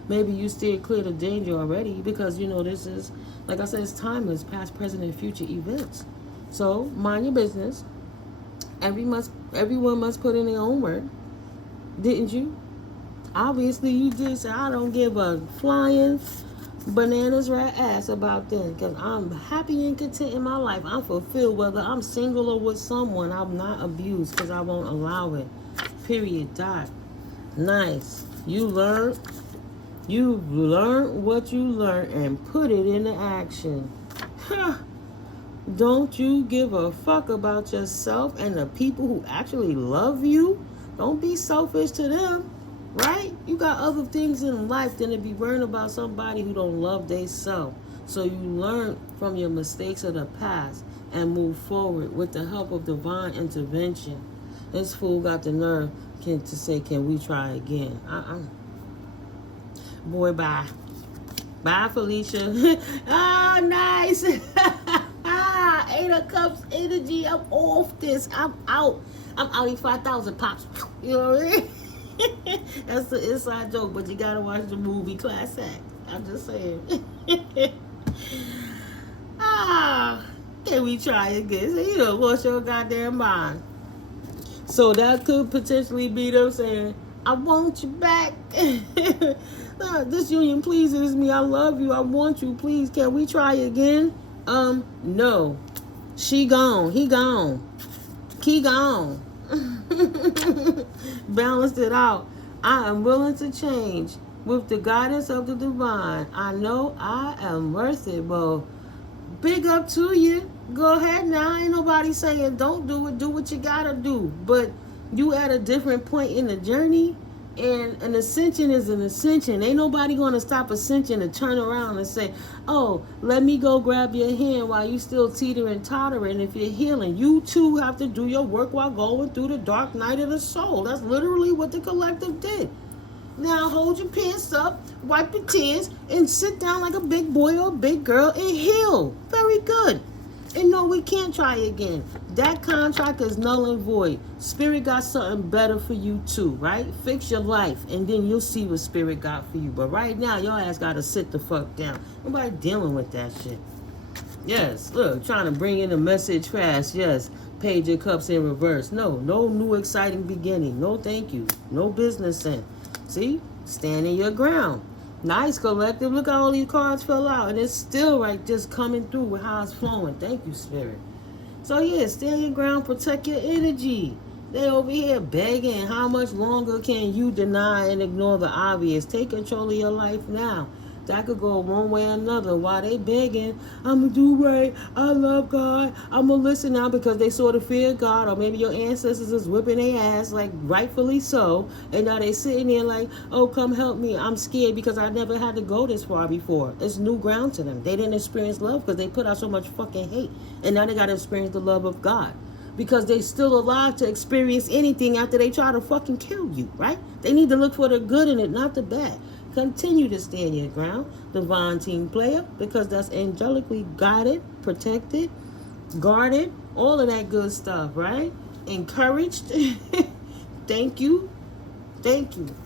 Maybe you steer clear of danger already because, you know, this is, like I said, it's timeless, past, present, and future events. So mind your business. Everyone must put in their own work. Didn't you? Obviously you did. So I don't give a flying bananas rat ass about them, because I'm happy and content in my life. I'm fulfilled whether I'm single or with someone. I'm not abused because I won't allow it. Period. Dot. Nice. You learned what you learned and put it into action. Don't you give a fuck about yourself and the people who actually love you? Don't be selfish to them, right? You got other things in life than to be worrying about somebody who don't love themselves. So you learn from your mistakes of the past and move forward with the help of divine intervention. This fool got the nerve to say, can we try again? Boy, bye. Bye, Felicia. Ah, nice. 8 of Cups energy. I'm off this. I'm out. I'm out. 5,000 pops. You know what I mean? That's the inside joke, but you gotta watch the movie Class Act. I'm just saying. Can we try again? So, you know, what's your goddamn mind? So that could potentially be them saying, I want you back. This union pleases me. I love you. I want you. Please, can we try again? No. She gone. He gone. He gone. Balanced it out. I am willing to change with the guidance of the divine. I know I am worth it. Well, big up to you. Go ahead now. Ain't nobody saying don't do it. Do what you gotta do. But you at a different point in the journey. And an ascension is an ascension. Ain't nobody going to stop ascension and turn around and say, oh, let me go grab your hand while you still teetering, tottering. If you're healing, you too have to do your work while going through the dark night of the soul. That's literally what the collective did. Now hold your pants up, wipe your tears, and sit down like a big boy or a big girl and heal. Very good. And no, we can't try again. That contract is null and void. Spirit got something better for you too, right? Fix your life, and then you'll see what Spirit got for you. But right now, your ass got to sit the fuck down. Nobody dealing with that shit. Yes, look, trying to bring in a message fast. Yes, Page of Cups in reverse. No new exciting beginning. No thank you. No business in. See? Standing your ground. Nice, collective. Look how all these cards fell out. And it's still right just coming through with how it's flowing. Thank you, Spirit. So, yeah, stand your ground. Protect your energy. They over here begging. How much longer can you deny and ignore the obvious? Take control of your life now. That could go one way or another. While they begging, I'm going to do right. I love God. I'm going to listen now because they sort of fear God. Or maybe your ancestors is whipping their ass, like rightfully so. And now they sitting there like, oh, come help me. I'm scared because I never had to go this far before. It's new ground to them. They didn't experience love because they put out so much fucking hate. And now they got to experience the love of God. Because they still alive to experience anything after they try to fucking kill you, right? They need to look for the good in it, not the bad. Continue to stand your ground, divine team player, because that's angelically guided, protected, guarded, all of that good stuff, right? Encouraged. Thank you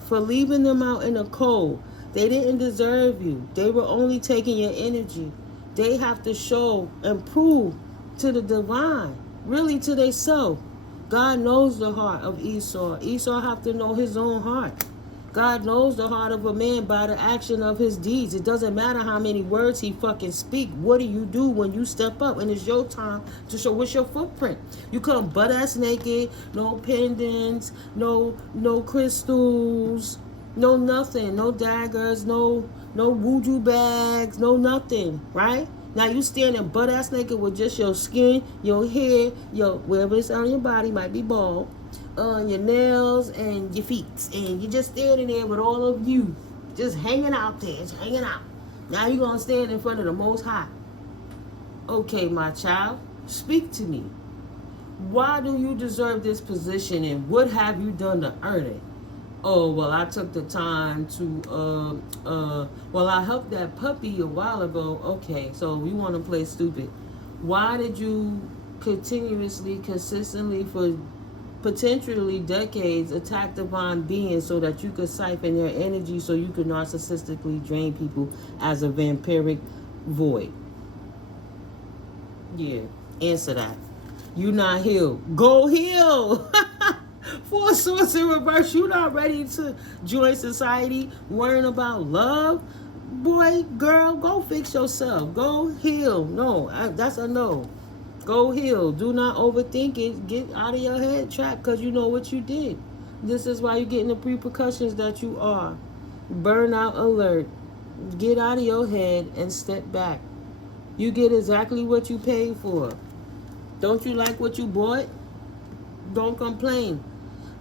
for leaving them out in the cold. They didn't deserve you. They were only taking your energy. They have to show and prove to the divine, really to themselves. God knows the heart of Esau. Esau have to know his own heart. God knows the heart of a man by the action of his deeds. It doesn't matter how many words he fucking speak. What do you do when you step up? And it's your time to show what's your footprint. You come butt-ass naked, no pendants, no crystals, no nothing, no daggers, no voodoo bags, no nothing, right? Now you standing butt-ass naked with just your skin, your hair, your wherever it's on your body, might be bald, your nails and your feet, and you're just standing there with all of you just hanging out there, just hanging out. Now you're gonna stand in front of the Most High. Okay, my child, speak to me. Why do you deserve this position, and what have you done to earn it? Oh, well, I took the time to well, I helped that puppy a while ago. Okay, so you want to play stupid. Why did you continuously, consistently, for potentially decades, attack divine beings so that you could siphon their energy so you could narcissistically drain people as a vampiric void? Yeah, answer that. You not healed. Go heal. 4 Swords in reverse. You not ready to join society, worrying about love? Boy, girl, go fix yourself. Go heal. No, that's a no. Go heal. Do not overthink it. Get out of your head trap because you know what you did. This is why you're getting the repercussions that you are. Burnout alert. Get out of your head and step back. You get exactly what you paid for. Don't you like what you bought? Don't complain.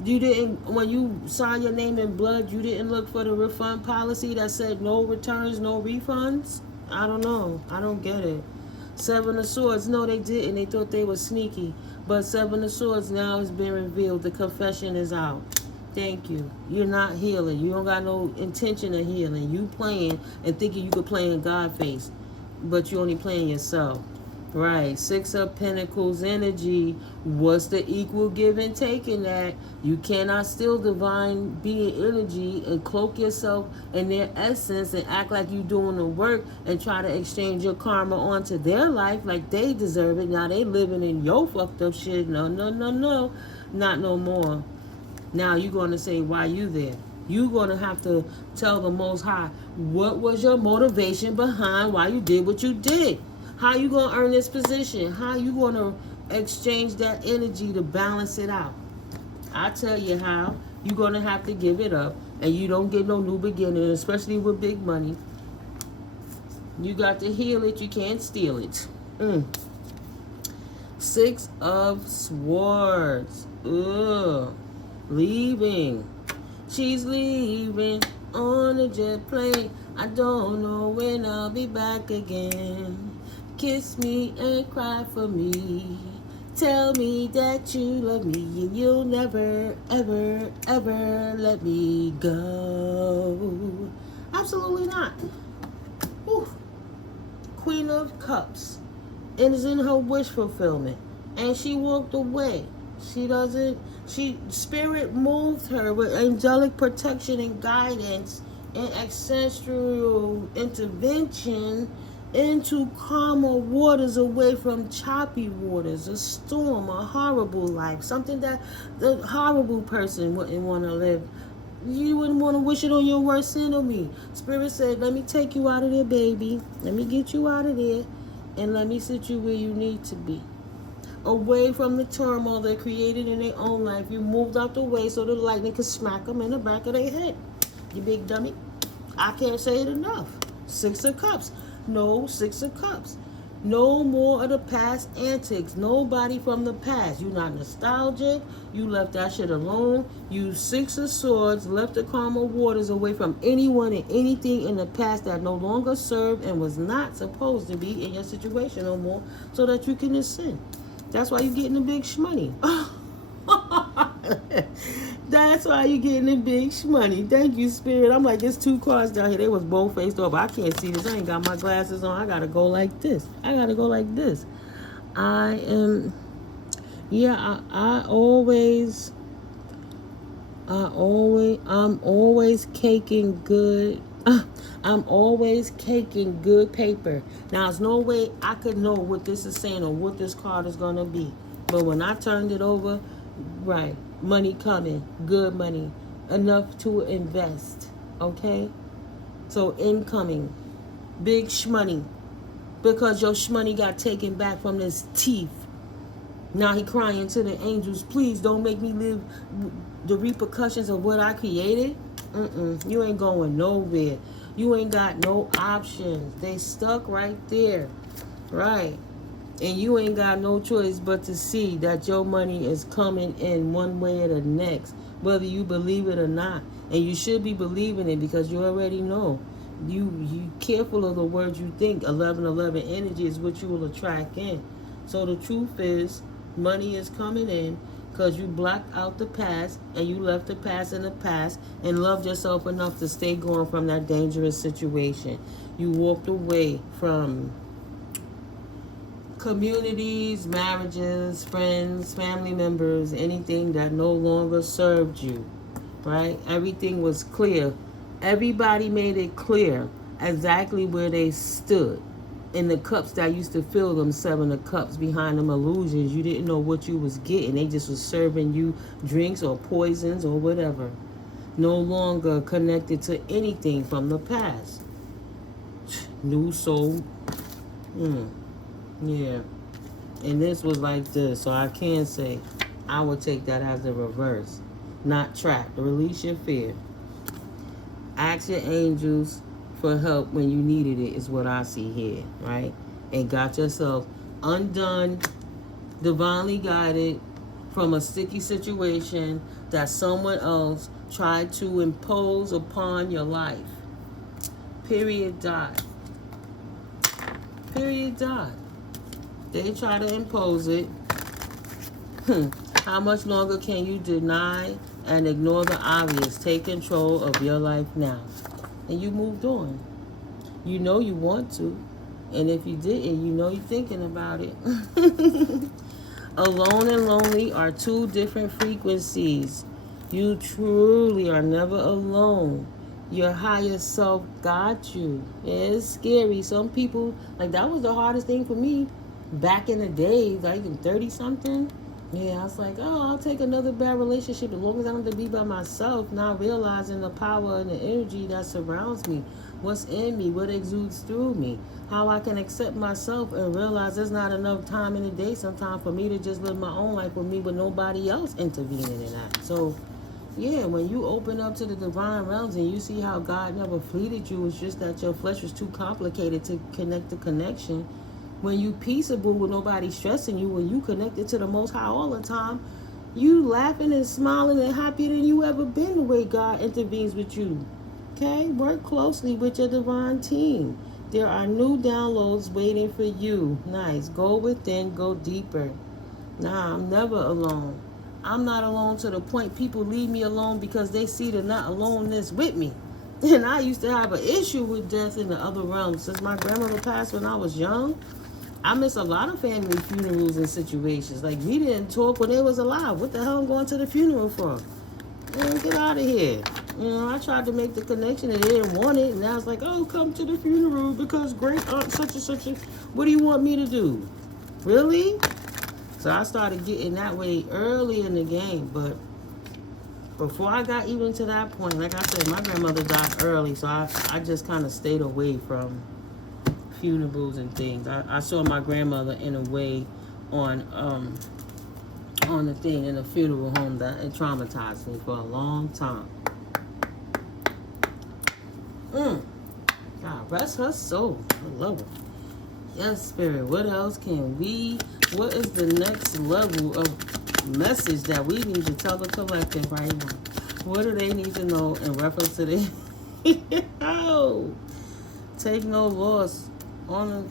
You didn't, when you signed your name in blood, you didn't look for the refund policy that said no returns, no refunds? I don't know. I don't get it. 7 of Swords. No, they didn't. They thought they were sneaky. But 7 of Swords now has been revealed. The confession is out. Thank you. You're not healing. You don't got no intention of healing. You playing and thinking you could play in God face. But you only playing yourself. Right. 6 of Pentacles energy. What's the equal give and take in that? You cannot steal divine being energy and cloak yourself in their essence and act like you doing the work and try to exchange your karma onto their life like they deserve it. Now they living in your fucked up shit. No, no, no, no. Not no more. Now you're going to say why you there. You're going to have to tell the Most High what was your motivation behind why you did what you did. How you going to earn this position? How you going to exchange that energy to balance it out? I tell you how. You're going to have to give it up. And you don't get no new beginning, especially with big money. You got to heal it. You can't steal it. 6 of Swords. Ugh. Leaving. She's leaving on a jet plane. I don't know when I'll be back again. Kiss me and cry for me. Tell me that you love me and you'll never, ever, ever let me go. Absolutely not. Ooh. Queen of Cups. It is in her wish fulfillment. And she walked away. Spirit moved her with angelic protection and guidance and ancestral intervention into calmer waters, away from choppy waters, a storm, a horrible life, something that the horrible person wouldn't want to live. You wouldn't want to wish it on your worst enemy. Spirit said, let me take you out of there, baby. Let me get you out of there and let me sit you where you need to be. Away from the turmoil they created in their own life. You moved out the way so the lightning could smack them in the back of their head. You big dummy. I can't say it enough. 6 of Cups. No, 6 of Cups. No more of the past antics. Nobody from the past. You're not nostalgic. You left that shit alone. You 6 of Swords left the calmer waters away from anyone and anything in the past that no longer served and was not supposed to be in your situation no more so that you can ascend. That's why you're getting the big shmoney. That's why you're getting the big shmoney. Thank you, Spirit. I'm like, there's 2 cards down here. They was both faced off. I can't see this. I ain't got my glasses on. I gotta go like this. I'm always caking good. I'm always caking good paper. Now, there's no way I could know what this is saying or what this card is going to be. But when I turned it over, right, money coming, good money, enough to invest. Okay? So incoming. Big shmoney. Because your shmoney got taken back from his teeth. Now he crying to the angels, please don't make me live the repercussions of what I created. You ain't going nowhere. You ain't got no options. They stuck right there. Right. And you ain't got no choice but to see that your money is coming in one way or the next, whether you believe it or not. And you should be believing it because you already know. You careful of the words you think. 1111 energy is what you will attract in. So the truth is, money is coming in because you blocked out the past and you left the past in the past and loved yourself enough to stay going from that dangerous situation. You walked away from communities, marriages, friends, family members, anything that no longer served you, right? Everything was clear. Everybody made it clear exactly where they stood. In the cups that used to fill them 7 of cups behind them illusions, you didn't know what you was getting. They just was serving you drinks or poisons or whatever. No longer connected to anything from the past. New soul. Yeah. And this was like this, so I can say I would take that as the reverse. Not trapped. Release your fear. Ask your angels for help when you needed it is what I see here, right? And got yourself undone, divinely guided from a sticky situation that someone else tried to impose upon your life. Period. Dot. Period. Dot. They try to impose it. How much longer can you deny and ignore the obvious? Take control of your life now. And you moved on. You know you want to. And if you didn't, you know you're thinking about it. Alone and lonely are 2 different frequencies. You truly are never alone. Your higher self got you. It's scary. Some people, like that was the hardest thing for me back in the day, like in 30-something. Yeah, I was like, oh, I'll take another bad relationship as long as I don't have to be by myself, not realizing the power and the energy that surrounds me, what's in me, what exudes through me, how I can accept myself and realize there's not enough time in the day sometimes for me to just live my own life with me with nobody else intervening in that. So, yeah, when you open up to the divine realms and you see how God never fleeted you, it's just that your flesh was too complicated to connect the connection. When you peaceable with nobody stressing you, when you connected to the Most High all the time, you laughing and smiling and happier than you ever been the way God intervenes with you. Okay? Work closely with your divine team. There are new downloads waiting for you. Nice. Go within, go deeper. Nah, I'm never alone. I'm not alone to the point people leave me alone because they see the not aloneness with me. And I used to have an issue with death in the other realms. Since my grandmother passed when I was young, I miss a lot of family funerals and situations. Like, we didn't talk when they was alive. What the hell I'm going to the funeral for? Man, get out of here. You know, I tried to make the connection and they didn't want it. And I was like, oh, come to the funeral because great aunt such and such. What do you want me to do? Really? So I started getting that way early in the game. But before I got even to that point, like I said, my grandmother died early. So I just kind of stayed away from funerals and things. I saw my grandmother in a way on the thing in a funeral home that it traumatized me for a long time. God rest her soul. I love her. Yes, Spirit. What else can we? What is the next level of message that we need to tell the collective right now? What do they need to know in reference to this? Oh, take no loss. All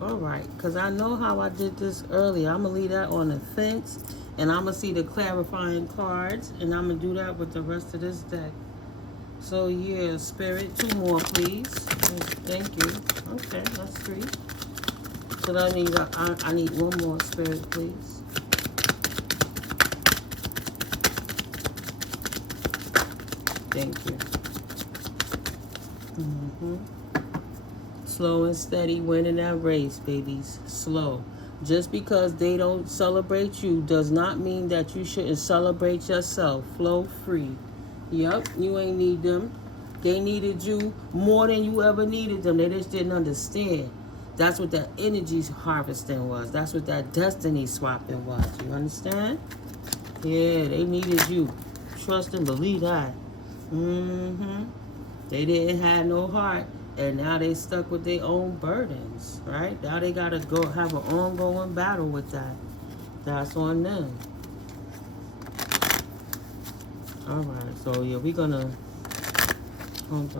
right, because I know how I did this earlier. I'm going to leave that on the fence, and I'm going to see the clarifying cards, and I'm going to do that with the rest of this deck. So, yeah, Spirit, 2 more, please. Thank you. Okay, that's 3. So that means I need 1 more, Spirit, please. Thank you. Slow and steady winning that race, babies. Slow. Just because they don't celebrate you does not mean that you shouldn't celebrate yourself. Flow free. Yep, you ain't need them. They needed you more than you ever needed them. They just didn't understand. That's what that energy harvesting was. That's what that destiny swapping was. You understand? Yeah, they needed you. Trust and believe that. They didn't have no heart, and now they stuck with their own burdens, right? Now they gotta go have an ongoing battle with that. That's on them. All right, so yeah, we're gonna hold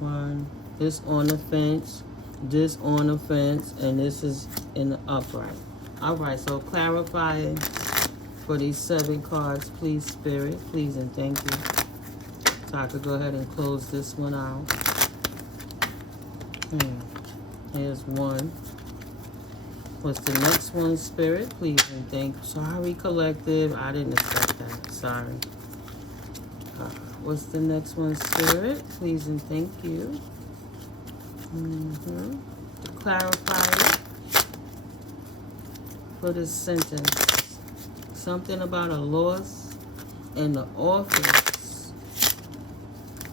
on. This on the fence, this on the fence, and this is in the upright. All right, so clarifying for these 7 cards, please, Spirit, please and thank you. So I could go ahead and close this one out. Here's one. What's the next one, Spirit? Please and thank you. Sorry, Collective. I didn't expect that. Sorry. What's the next one, Spirit? Please and thank you. To clarify it for this sentence. Something about a loss in the office.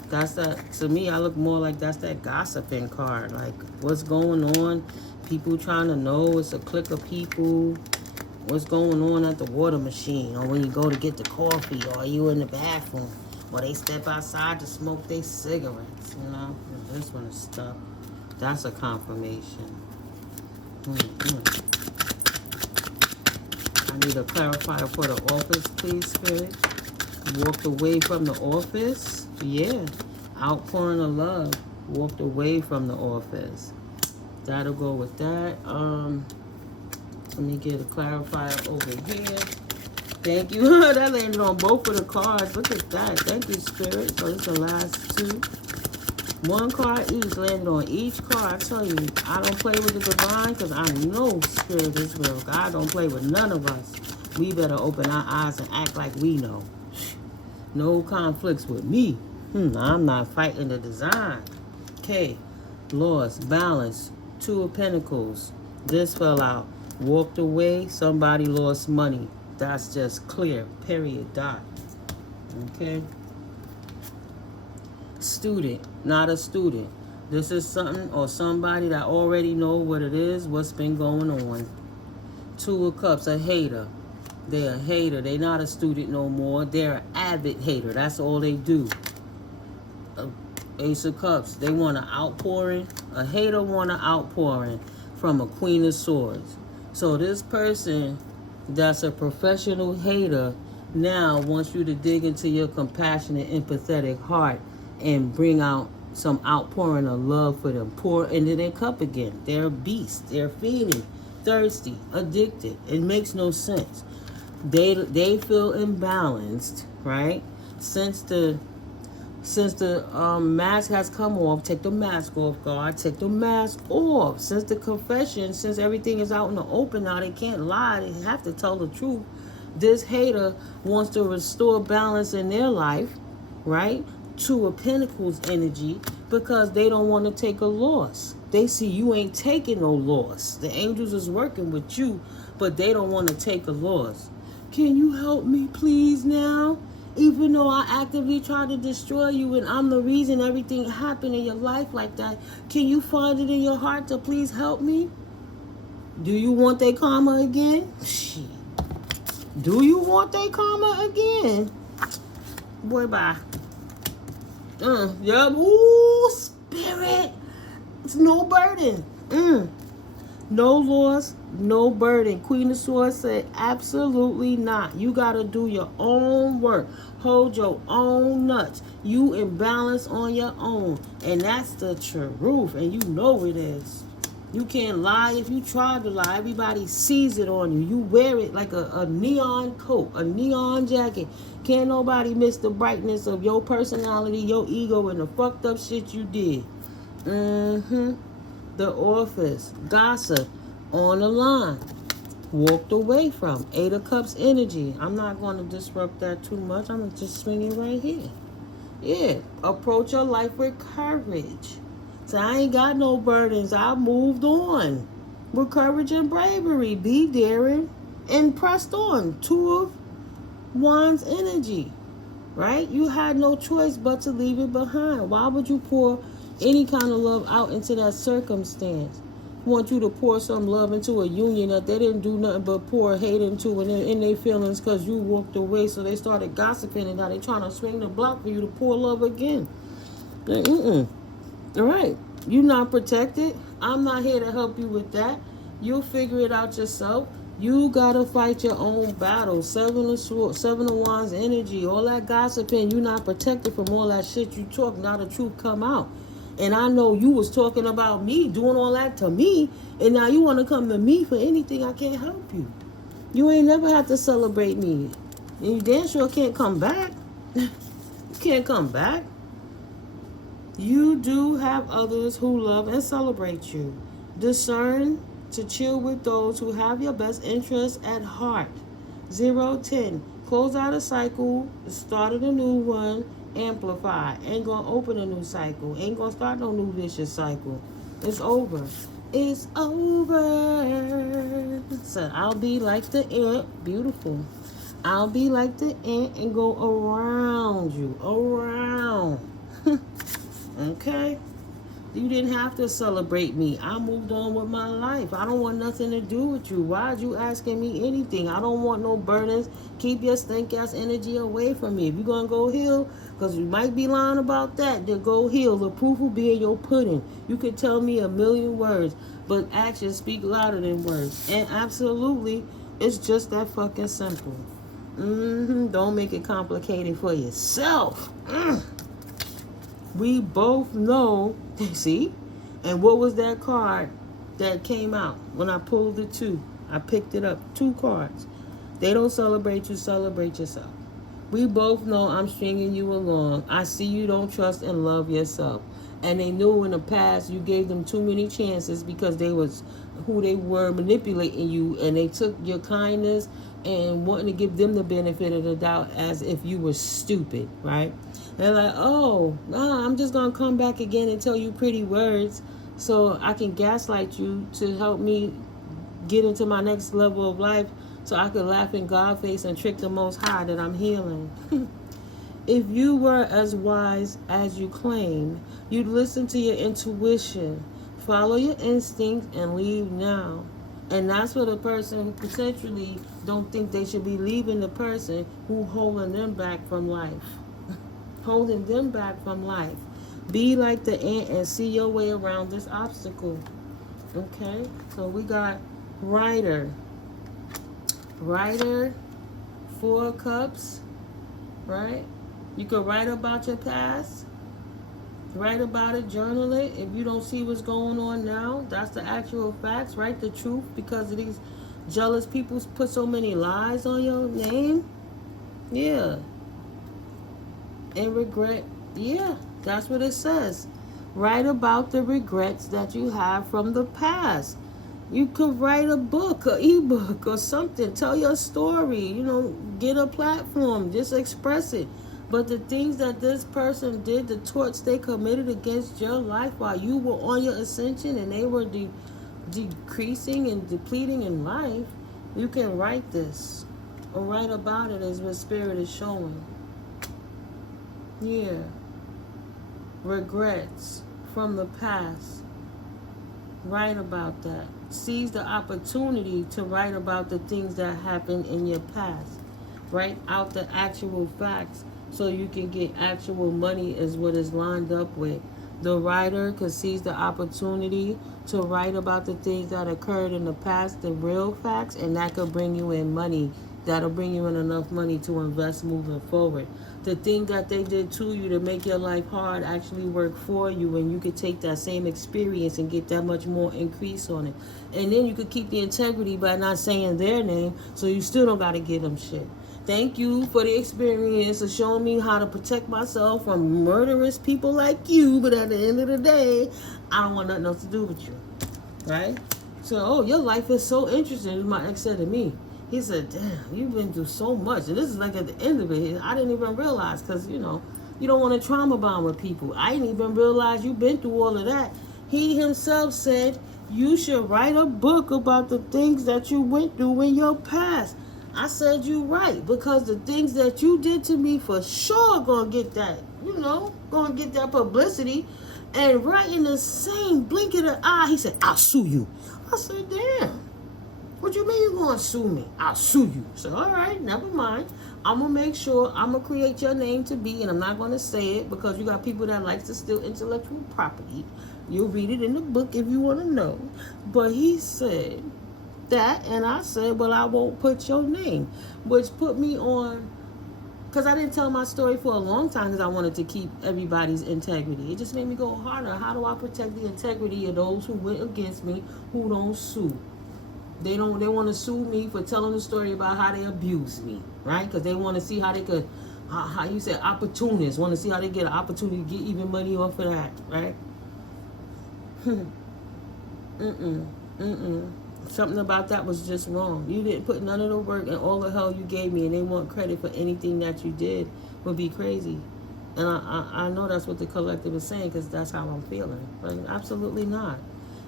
That's that, to me, I look more like that's that gossiping card. Like, what's going on? People trying to know. It's a clique of people. What's going on at the water machine? Or when you go to get the coffee? Or you in the bathroom? Or they step outside to smoke their cigarettes, you know? This one is stuck. That's a confirmation. I need a clarifier for the office, please, Spirit. Walked away from the office. Yeah. Outpouring of love. Walked away from the office. That'll go with that. Let me get a clarifier over here. Thank you. That landed on both of the cards. Look at that. Thank you, Spirit. So this is the last 2. 1 card each landed on each card. I tell you, I don't play with the divine because I know Spirit is real. God don't play with none of us. We better open our eyes and act like we know. No conflicts with me. I'm not fighting the design. Okay. Loss, balance, 2 of Pentacles. This fell out. Walked away. Somebody lost money. That's just clear. Period. Dot. Okay. Student. Not a student. This is something or somebody that already know what it is. What's been going on. 2 of Cups. A hater. They're a hater. They're not a student no more. They're an avid hater. That's all they do. Ace of Cups. They want an outpouring. A hater want an outpouring from a Queen of Swords. So this person that's a professional hater now wants you to dig into your compassionate, empathetic heart and bring out some outpouring of love for them. Pour into their cup again. They're a beast. They're feeling thirsty, addicted. It makes no sense. They feel imbalanced, right? Since the mask has come off, take the mask off, God. Take the mask off. Since the confession, since everything is out in the open now, they can't lie. They have to tell the truth. This hater wants to restore balance in their life, right? 2 of Pentacles energy, because they don't want to take a loss. They see you ain't taking no loss. The angels is working with you, but they don't want to take a loss. Can you help me, please, now? Even though I actively try to destroy you and I'm the reason everything happened in your life like that, can you find it in your heart to please help me? Do you want their karma again? Shit. Do you want their karma again? Boy, bye. Yep. Ooh, Spirit. It's no burden. No loss, no burden. Queen of Swords said, absolutely not. You got to do your own work. Hold your own nuts. You in balance on your own. And that's the truth. And you know it is. You can't lie. If you try to lie, everybody sees it on you. You wear it like a neon coat, a neon jacket. Can't nobody miss the brightness of your personality, your ego, and the fucked up shit you did. The office, gossip, on the line, walked away from. 8 of Cups energy. I'm not going to disrupt that too much. I'm going to just swing it right here. Yeah, approach your life with courage. So I ain't got no burdens. I moved on with courage and bravery. Be daring and pressed on. 2 of Wands energy. right? You had no choice but to leave it behind. Why would you pour any kind of love out into that circumstance? Want you to pour some love into a union that they didn't do nothing but pour hate into and in their feelings because you walked away, so they started gossiping and now they trying to swing the block for you to pour love again. All right, you're not protected. I'm not here to help you with that. You'll figure it out yourself. You gotta fight your own battle. Seven of Wands energy, all that gossiping. You're not protected from all that shit you talk. Now the truth come out. And I know you was talking about me, doing all that to me, and now you want to come to me for anything. I can't help you. You ain't never had to celebrate me. And you damn sure can't come back. You can't come back. You do have others who love and celebrate you. Discern to chill with those who have your best interests at heart. 0-10. Close out a cycle, started a new one. Amplify. Ain't gonna open a new cycle. Ain't gonna start no new vicious cycle. It's over. It's over. So I'll be like the ant. Beautiful. I'll be like the ant and go around you. Around. Okay? You didn't have to celebrate me. I moved on with my life. I don't want nothing to do with you. Why are you asking me anything? I don't want no burdens. Keep your stink-ass energy away from me. If you're going to go heal, because you might be lying about that, then go heal. The proof will be in your pudding. You could tell me a million words, but actions speak louder than words. And absolutely, it's just that fucking simple. Don't make it complicated for yourself. We both know, see? And what was that card that came out when I pulled the 2? I picked it up. 2 cards. They don't celebrate you, celebrate yourself. We both know I'm stringing you along. I see you don't trust and love yourself. And they knew in the past you gave them too many chances because they was who they were, manipulating you, and they took your kindness and wanting to give them the benefit of the doubt as if you were stupid, right? They're like, oh, nah, I'm just going to come back again and tell you pretty words so I can gaslight you to help me get into my next level of life so I could laugh in God's face and trick the Most High that I'm healing. If you were as wise as you claim, you'd listen to your intuition, follow your instincts, and leave now. And that's what a person potentially don't think they should be leaving the person who holding them back from life. Holding them back from life. Be like the ant and see your way around this obstacle. Okay? So we got writer. Writer, 4 cups, right? You could write about your past. Write about it, journal it. If you don't see what's going on now, that's the actual facts. Write the truth because of these jealous people put so many lies on your name. Yeah. And regret, yeah, that's what it says. Write about the regrets that you have from the past. You could write a book, an ebook, or something. Tell your story. You know, get a platform. Just express it. But the things that this person did, the torts they committed against your life while you were on your ascension and they were decreasing and depleting in life, you can write this or write about it as what Spirit is showing. Yeah. Regrets from the past. Write about that. Seize the opportunity to write about the things that happened in your past. Write out the actual facts so you can get actual money is what is lined up with. The writer could seize the opportunity to write about the things that occurred in the past, the real facts, and that could bring you in money. That'll bring you in enough money to invest moving forward. The thing that they did to you to make your life hard actually work for you, and you could take that same experience and get that much more increase on it. And then you could keep the integrity by not saying their name, so you still don't got to give them shit. Thank you for the experience of showing me how to protect myself from murderous people like you, but at the end of the day, I don't want nothing else to do with you, right? So, oh, your life is so interesting, my ex said to me. He said, damn, you've been through so much. And this is like at the end of it. I didn't even realize because, you know, you don't want to trauma bond with people. I didn't even realize you've been through all of that. He himself said, you should write a book about the things that you went through in your past. I said you right, because the things that you did to me for sure gonna get that, gonna get that publicity. And right in the same blink of the eye, he said, I'll sue you. I said, damn. What you mean you gonna sue me? I'll sue you. So, all right, never mind. I'm gonna make sure I'm gonna create your name to be, and I'm not gonna say it because you got people that like to steal intellectual property. You'll read it in the book if you want to know. But he said that, and I said, well, I won't put your name, which put me on, because I didn't tell my story for a long time because I wanted to keep everybody's integrity. It just made me go harder. How do I protect the integrity of those who went against me, who don't sue? They want to sue me for telling the story about how they abused me, right? Because they want to see how they could, how you said opportunists, want to see how they get an opportunity to get even money off of that, right? Something about that was just wrong. You didn't put none of the work and all the hell you gave me, and they want credit for anything that you did, would be crazy. And I know that's what the collective is saying, because that's how I'm feeling. But absolutely not.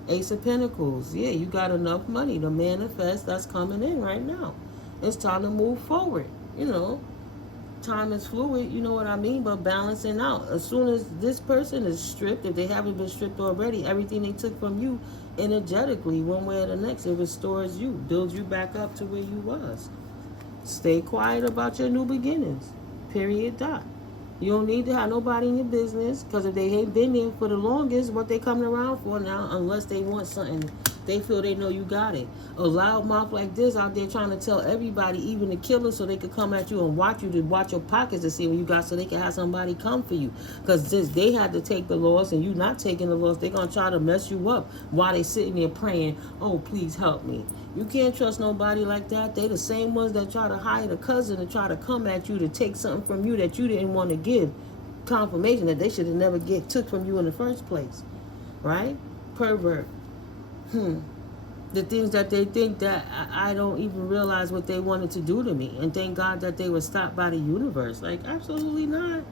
Ace of Pentacles. Yeah, you got enough money to manifest. That's coming in right now. It's time to move forward. Time is fluid, you know what I mean, but balancing out. As soon as this person is stripped, if they haven't been stripped already, everything they took from you energetically, one way or the next, it restores you, builds you back up to where you was. Stay quiet about your new beginnings. Period. Dot. You don't need to have nobody in your business, because if they ain't been there for the longest, what they coming around for now, unless they want something, they feel they know you got it. A loud mouth like this out there trying to tell everybody, even the killers, so they could come at you and watch you, to watch your pockets to see what you got, so they can have somebody come for you. Because since they had to take the loss and you not taking the loss, they're going to try to mess you up while they sitting there praying, oh, please help me. You can't trust nobody like that. They the same ones that try to hire a cousin and try to come at you to take something from you that you didn't want to give. Confirmation that they should have never took from you in the first place. Right? Pervert. The things that they think that I don't even realize what they wanted to do to me. And thank God that they were stopped by the universe. Like, absolutely not.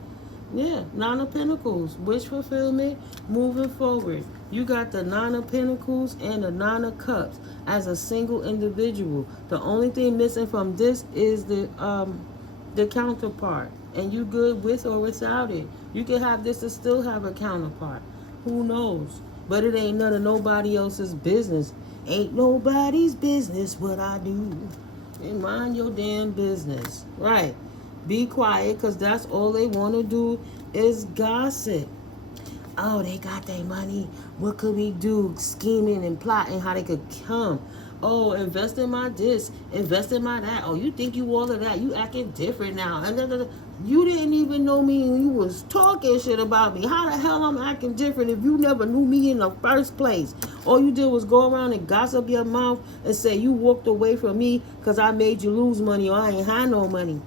Yeah, Nine of Pentacles. Wish fulfillment, moving forward. You got the Nine of Pentacles and the Nine of Cups as a single individual. The only thing missing from this is the counterpart. And you good with or without it. You can have this and still have a counterpart. Who knows? But it ain't none of nobody else's business. Ain't nobody's business what I do. And mind your damn business. Right. Be quiet, because that's all they want to do is gossip. Oh, they got their money. What could we do? Scheming and plotting how they could come. Oh, invest in my this, invest in my that. Oh, you think you all of that. You acting different now. And you didn't even know me and you was talking shit about me. How the hell I'm acting different if you never knew me in the first place? All you did was go around and gossip your mouth and say you walked away from me because I made you lose money or I ain't had no money.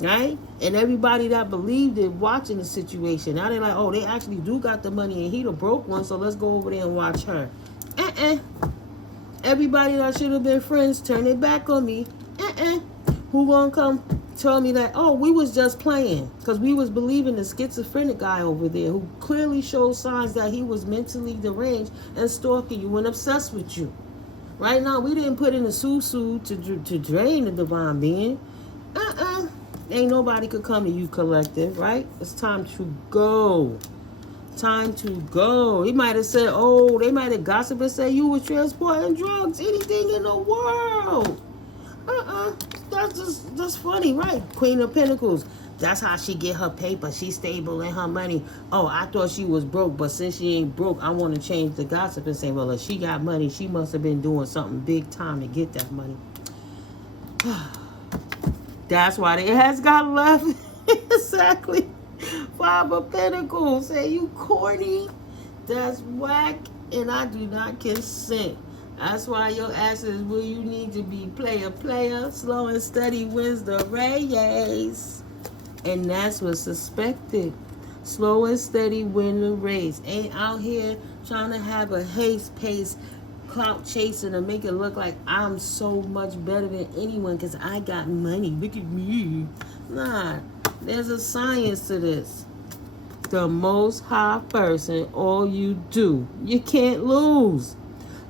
Right? And everybody that believed it watching the situation, now they're like, oh, they actually do got the money and he the broke one, so let's go over there and watch her. Everybody that should have been friends turn their back on me. Who gonna come tell me that, oh, we was just playing? Because we was believing the schizophrenic guy over there who clearly showed signs that he was mentally deranged and stalking you and obsessed with you. Right now, we didn't put in a susu to drain the divine being. Ain't nobody could come to you, collective, right? It's time to go. Time to go. He might have said, oh, they might have gossiped and said you were transporting drugs, anything in the world. That's funny, right? Queen of Pentacles. That's how she get her paper. She's stable in her money. Oh, I thought she was broke, but since she ain't broke, I want to change the gossip and say, well, if she got money, she must have been doing something big time to get that money. That's why they has got left. Exactly. Five of Pentacles. Say you corny. That's whack. And I do not consent. That's why your ass is where you need to be. Player. Slow and steady wins the race. And that's what's suspected. Slow and steady win the race. Ain't out here trying to have a haste pace clout chasing to make it look like I'm so much better than anyone because I got money. Look at me. Nah, there's a science to this. The most high person, all you do, you can't lose.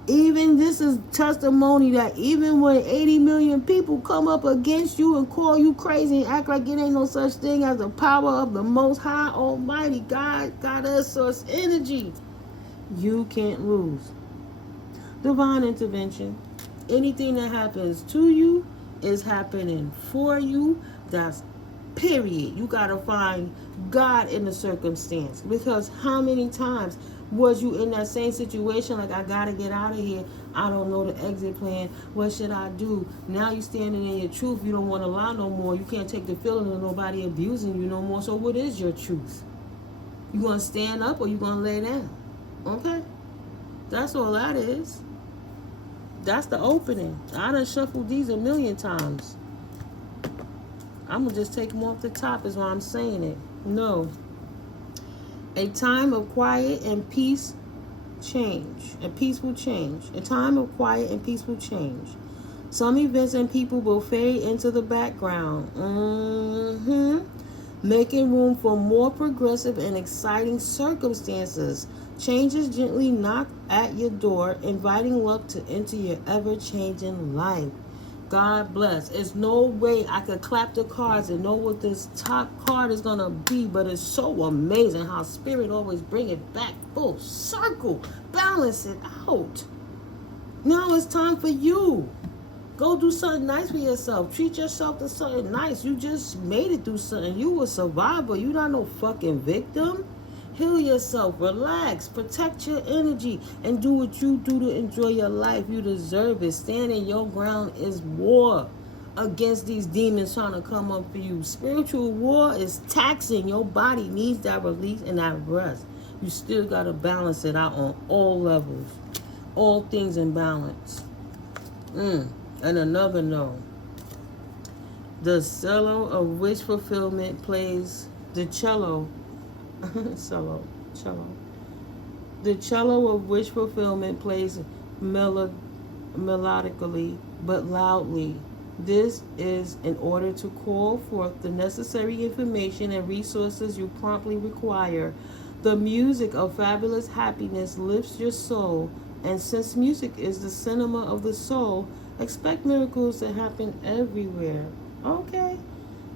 Even this is testimony that even when 80 million people come up against you and call you crazy and act like it ain't no such thing as the power of the Most High Almighty God, Goddess, Source Energy, you can't lose. Divine intervention. Anything that happens to you is happening for you. That's period. You got to find God in the circumstance. Because how many times was you in that same situation, like, I gotta get out of here, I don't know the exit plan, what should I do? Now you standing in your truth, you don't want to lie no more, you can't take the feeling of nobody abusing you no more, so what is your truth? You gonna stand up or you gonna lay down? Okay? That's all that is. That's the opening. I done shuffled these a million times. I'm gonna just take them off the top is why I'm saying it. No. A time of quiet and peace change. A peaceful change. A time of quiet and peaceful change. Some events and people will fade into the background. Making room for more progressive and exciting circumstances. Changes gently knock at your door, inviting luck to enter your ever-changing life. God bless. There's no way I could clap the cards and know what this top card is going to be, but it's so amazing how Spirit always bring it back full circle. Balance it out. Now it's time for you. Go do something nice for yourself. Treat yourself to something nice. You just made it through something. You a survivor. You not no fucking victim. Heal yourself, relax, protect your energy, and do what you do to enjoy your life. You deserve it. Standing your ground is war against these demons trying to come up for you. Spiritual war is taxing. Your body needs that release and that rest. You still got to balance it out on all levels. All things in balance. And another no. The cello of wish fulfillment plays the cello. cello. The cello of wish fulfillment plays melodically but loudly. This is in order to call forth the necessary information and resources you promptly require. The music of fabulous happiness lifts your soul, and since music is the cinema of the soul, expect miracles to happen everywhere. Okay.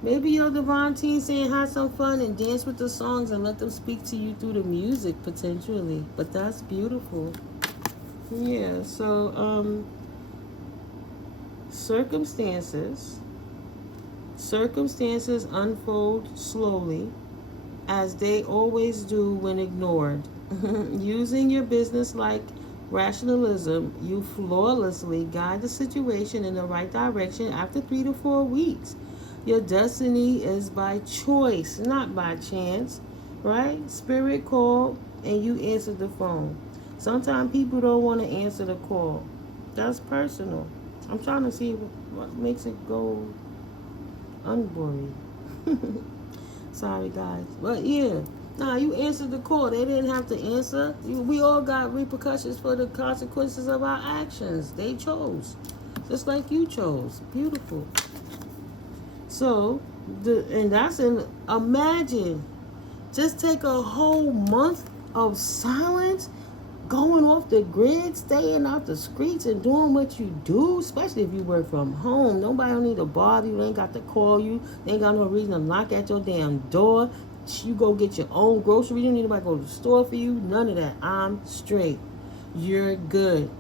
Maybe your divine team saying have some fun and dance with the songs and let them speak to you through the music potentially. But that's beautiful. Yeah, so circumstances unfold slowly as they always do when ignored. Using your business like rationalism, you flawlessly guide the situation in the right direction after 3 to 4 weeks. Your destiny is by choice, not by chance, right? Spirit called and you answered the phone. Sometimes people don't want to answer the call. That's personal. I'm trying to see what makes it go unboring. Sorry, guys. But yeah, nah, you answered the call. They didn't have to answer. We all got repercussions for the consequences of our actions. They chose. Just like you chose. Beautiful. So, imagine, just take a whole month of silence, going off the grid, staying out the streets and doing what you do, especially if you work from home. Nobody don't need to bother you. They ain't got to call you. They ain't got no reason to knock at your damn door. You go get your own groceries. You don't need nobody to go to the store for you. None of that. I'm straight. You're good.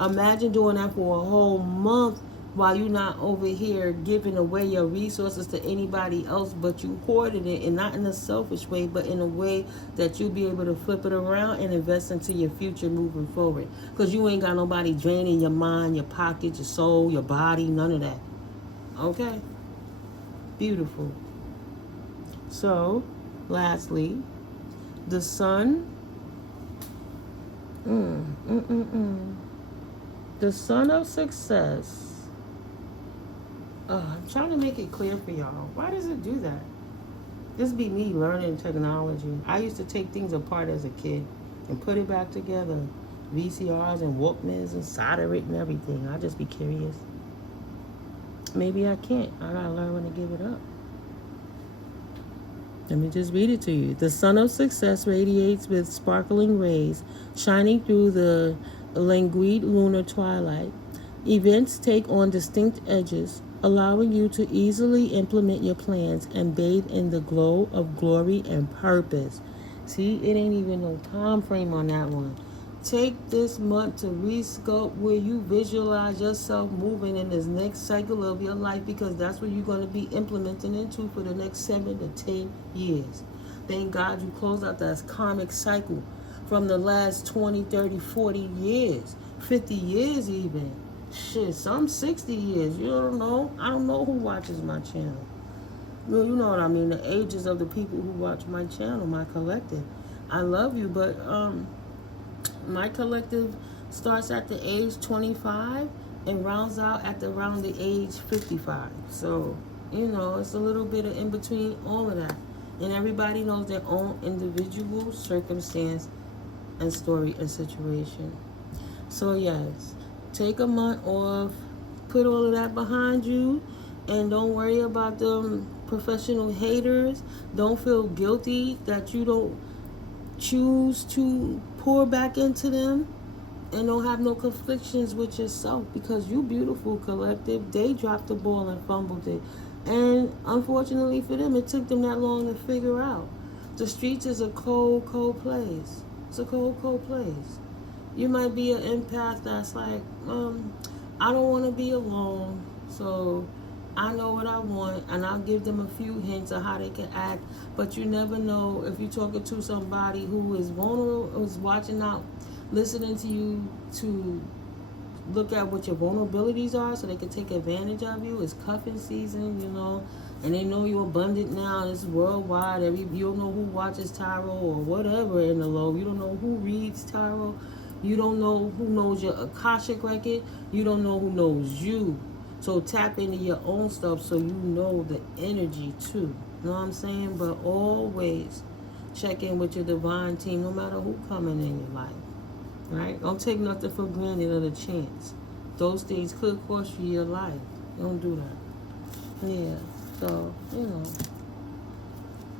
Imagine doing that for a whole month while you're not over here giving away your resources to anybody else, but you hoarded it, and not in a selfish way, but in a way that you'll be able to flip it around and invest into your future moving forward. Because you ain't got nobody draining your mind, your pocket, your soul, your body, none of that. Okay? Beautiful. So, lastly, the sun. The sun of success. I'm trying to make it clear for y'all. Why does it do that? This be me learning technology. I used to take things apart as a kid and put it back together. VCRs and Walkmans and solder it and everything. I'll just be curious. Maybe I can't. I gotta learn when to give it up. Let me just read it to you. The sun of success radiates with sparkling rays, shining through the languid lunar twilight. Events take on distinct edges, allowing you to easily implement your plans and bathe in the glow of glory and purpose. See, it ain't even no time frame on that one. Take this month to resculpt where you visualize yourself moving in this next cycle of your life, because that's what you're going to be implementing into for the next 7 to 10 years. Thank God you closed out that karmic cycle from the last 20, 30, 40 years, 50 years even. Shit, some 60 years. You don't know. I don't know who watches my channel. Well, you know what I mean. The ages of the people who watch my channel, my collective. I love you, but my collective starts at the age 25 and rounds out at around the age 55. So, you know, it's a little bit of in between all of that. And everybody knows their own individual circumstance and story and situation. So, yes, take a month off, put all of that behind you, and don't worry about them professional haters. Don't feel guilty that you don't choose to pour back into them, and don't have no conflictions with yourself, because you beautiful collective. They dropped the ball and fumbled it, and unfortunately for them, it took them that long to figure out. The streets is a cold place. It's a cold place. You might be an empath that's like, I don't want to be alone, so I know what I want, and I'll give them a few hints of how they can act. But you never know if you're talking to somebody who is vulnerable, who's watching out, listening to you, to look at what your vulnerabilities are so they can take advantage of you. It's cuffing season, you know, and they know you're abundant now. It's worldwide. You don't know who watches tarot or whatever in the low. You don't know who reads tarot. You don't know who knows your Akashic record. You don't know who knows you. So tap into your own stuff so you know the energy too. You know what I'm saying? But always check in with your divine team, no matter who coming in your life. Right? Don't take nothing for granted or the chance. Those things could cost you your life. Don't do that. Yeah. So, you know.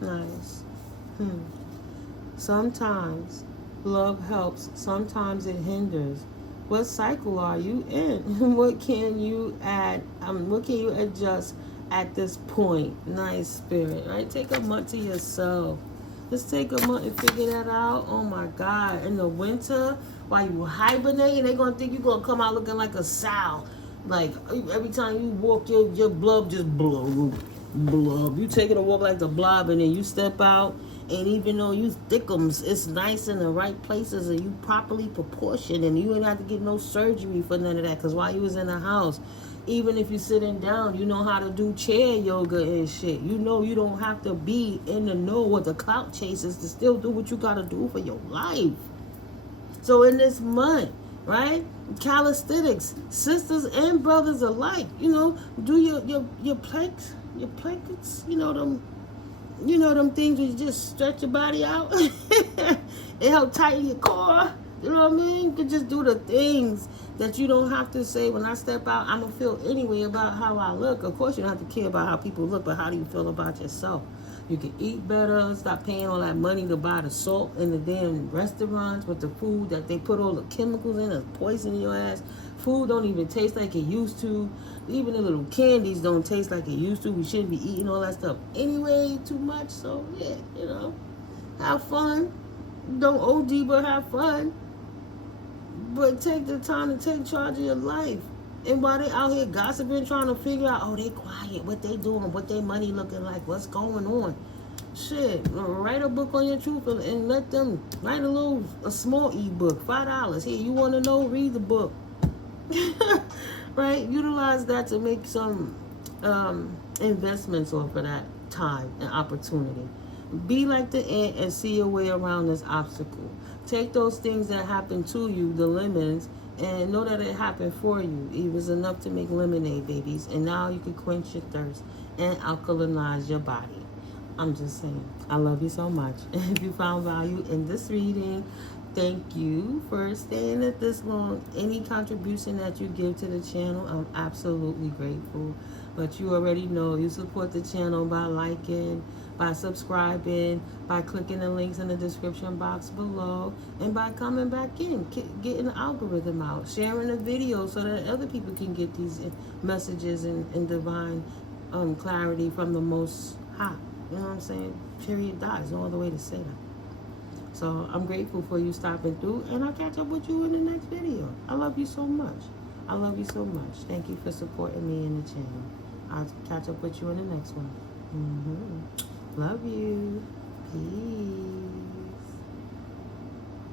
Nice. Sometimes love helps. Sometimes it hinders. What cycle are you in? What can you add? What can you adjust at this point? Nice, spirit. Right? Take a month to yourself. Just take a month and figure that out. Oh my God. In the winter, while you hibernating, they're going to think you're going to come out looking like a sow. Like, every time you walk, your blob just blub. You taking a walk like the blob, and then you step out, and even though you thickums, it's nice in the right places, and you properly proportioned, and you ain't have to get no surgery for none of that, because while you was in the house, even if you're sitting down, you know how to do chair yoga and shit. You know you don't have to be in the know with the clout chasers to still do what you got to do for your life. So in this month, right, calisthenics, sisters and brothers alike, you know, do your planks, you know them things where you just stretch your body out. It help tighten your core. You know what I mean? You can just do the things that you don't have to say, when I step out, I'm going to feel anyway about how I look. Of course, you don't have to care about how people look, but how do you feel about yourself? You can eat better, stop paying all that money to buy the salt in the damn restaurants with the food that they put all the chemicals in that's poisoning your ass. Food don't even taste like it used to. Even the little candies don't taste like it used to. We shouldn't be eating all that stuff anyway too much. So, yeah, you know, have fun. Don't OD, but have fun. But take the time to take charge of your life. And while they out here gossiping, trying to figure out, oh, they quiet, what they doing, what their money looking like, what's going on. Shit, write a book on your truth and let them write a small ebook, $5. Here, you want to know, read the book. Right? Utilize that to make some investments off of that time and opportunity. Be like the ant and see your way around this obstacle. Take those things that happen to you, the lemons, and know that it happened for you. It was enough to make lemonade, babies. And now you can quench your thirst and alkalinize your body. I'm just saying. I love you so much. If you found value in this reading, thank you for staying at this long. Any contribution that you give to the channel, I'm absolutely grateful. But you already know you support the channel by liking, by subscribing, by clicking the links in the description box below, and by coming back in, getting the algorithm out, sharing the video so that other people can get these messages and divine clarity from the Most High. You know what I'm saying? Period. Dies. No other way to say that. So I'm grateful for you stopping through, and I'll catch up with you in the next video. I love you so much. I love you so much. Thank you for supporting me in the channel. I'll catch up with you in the next one. Love you. Peace.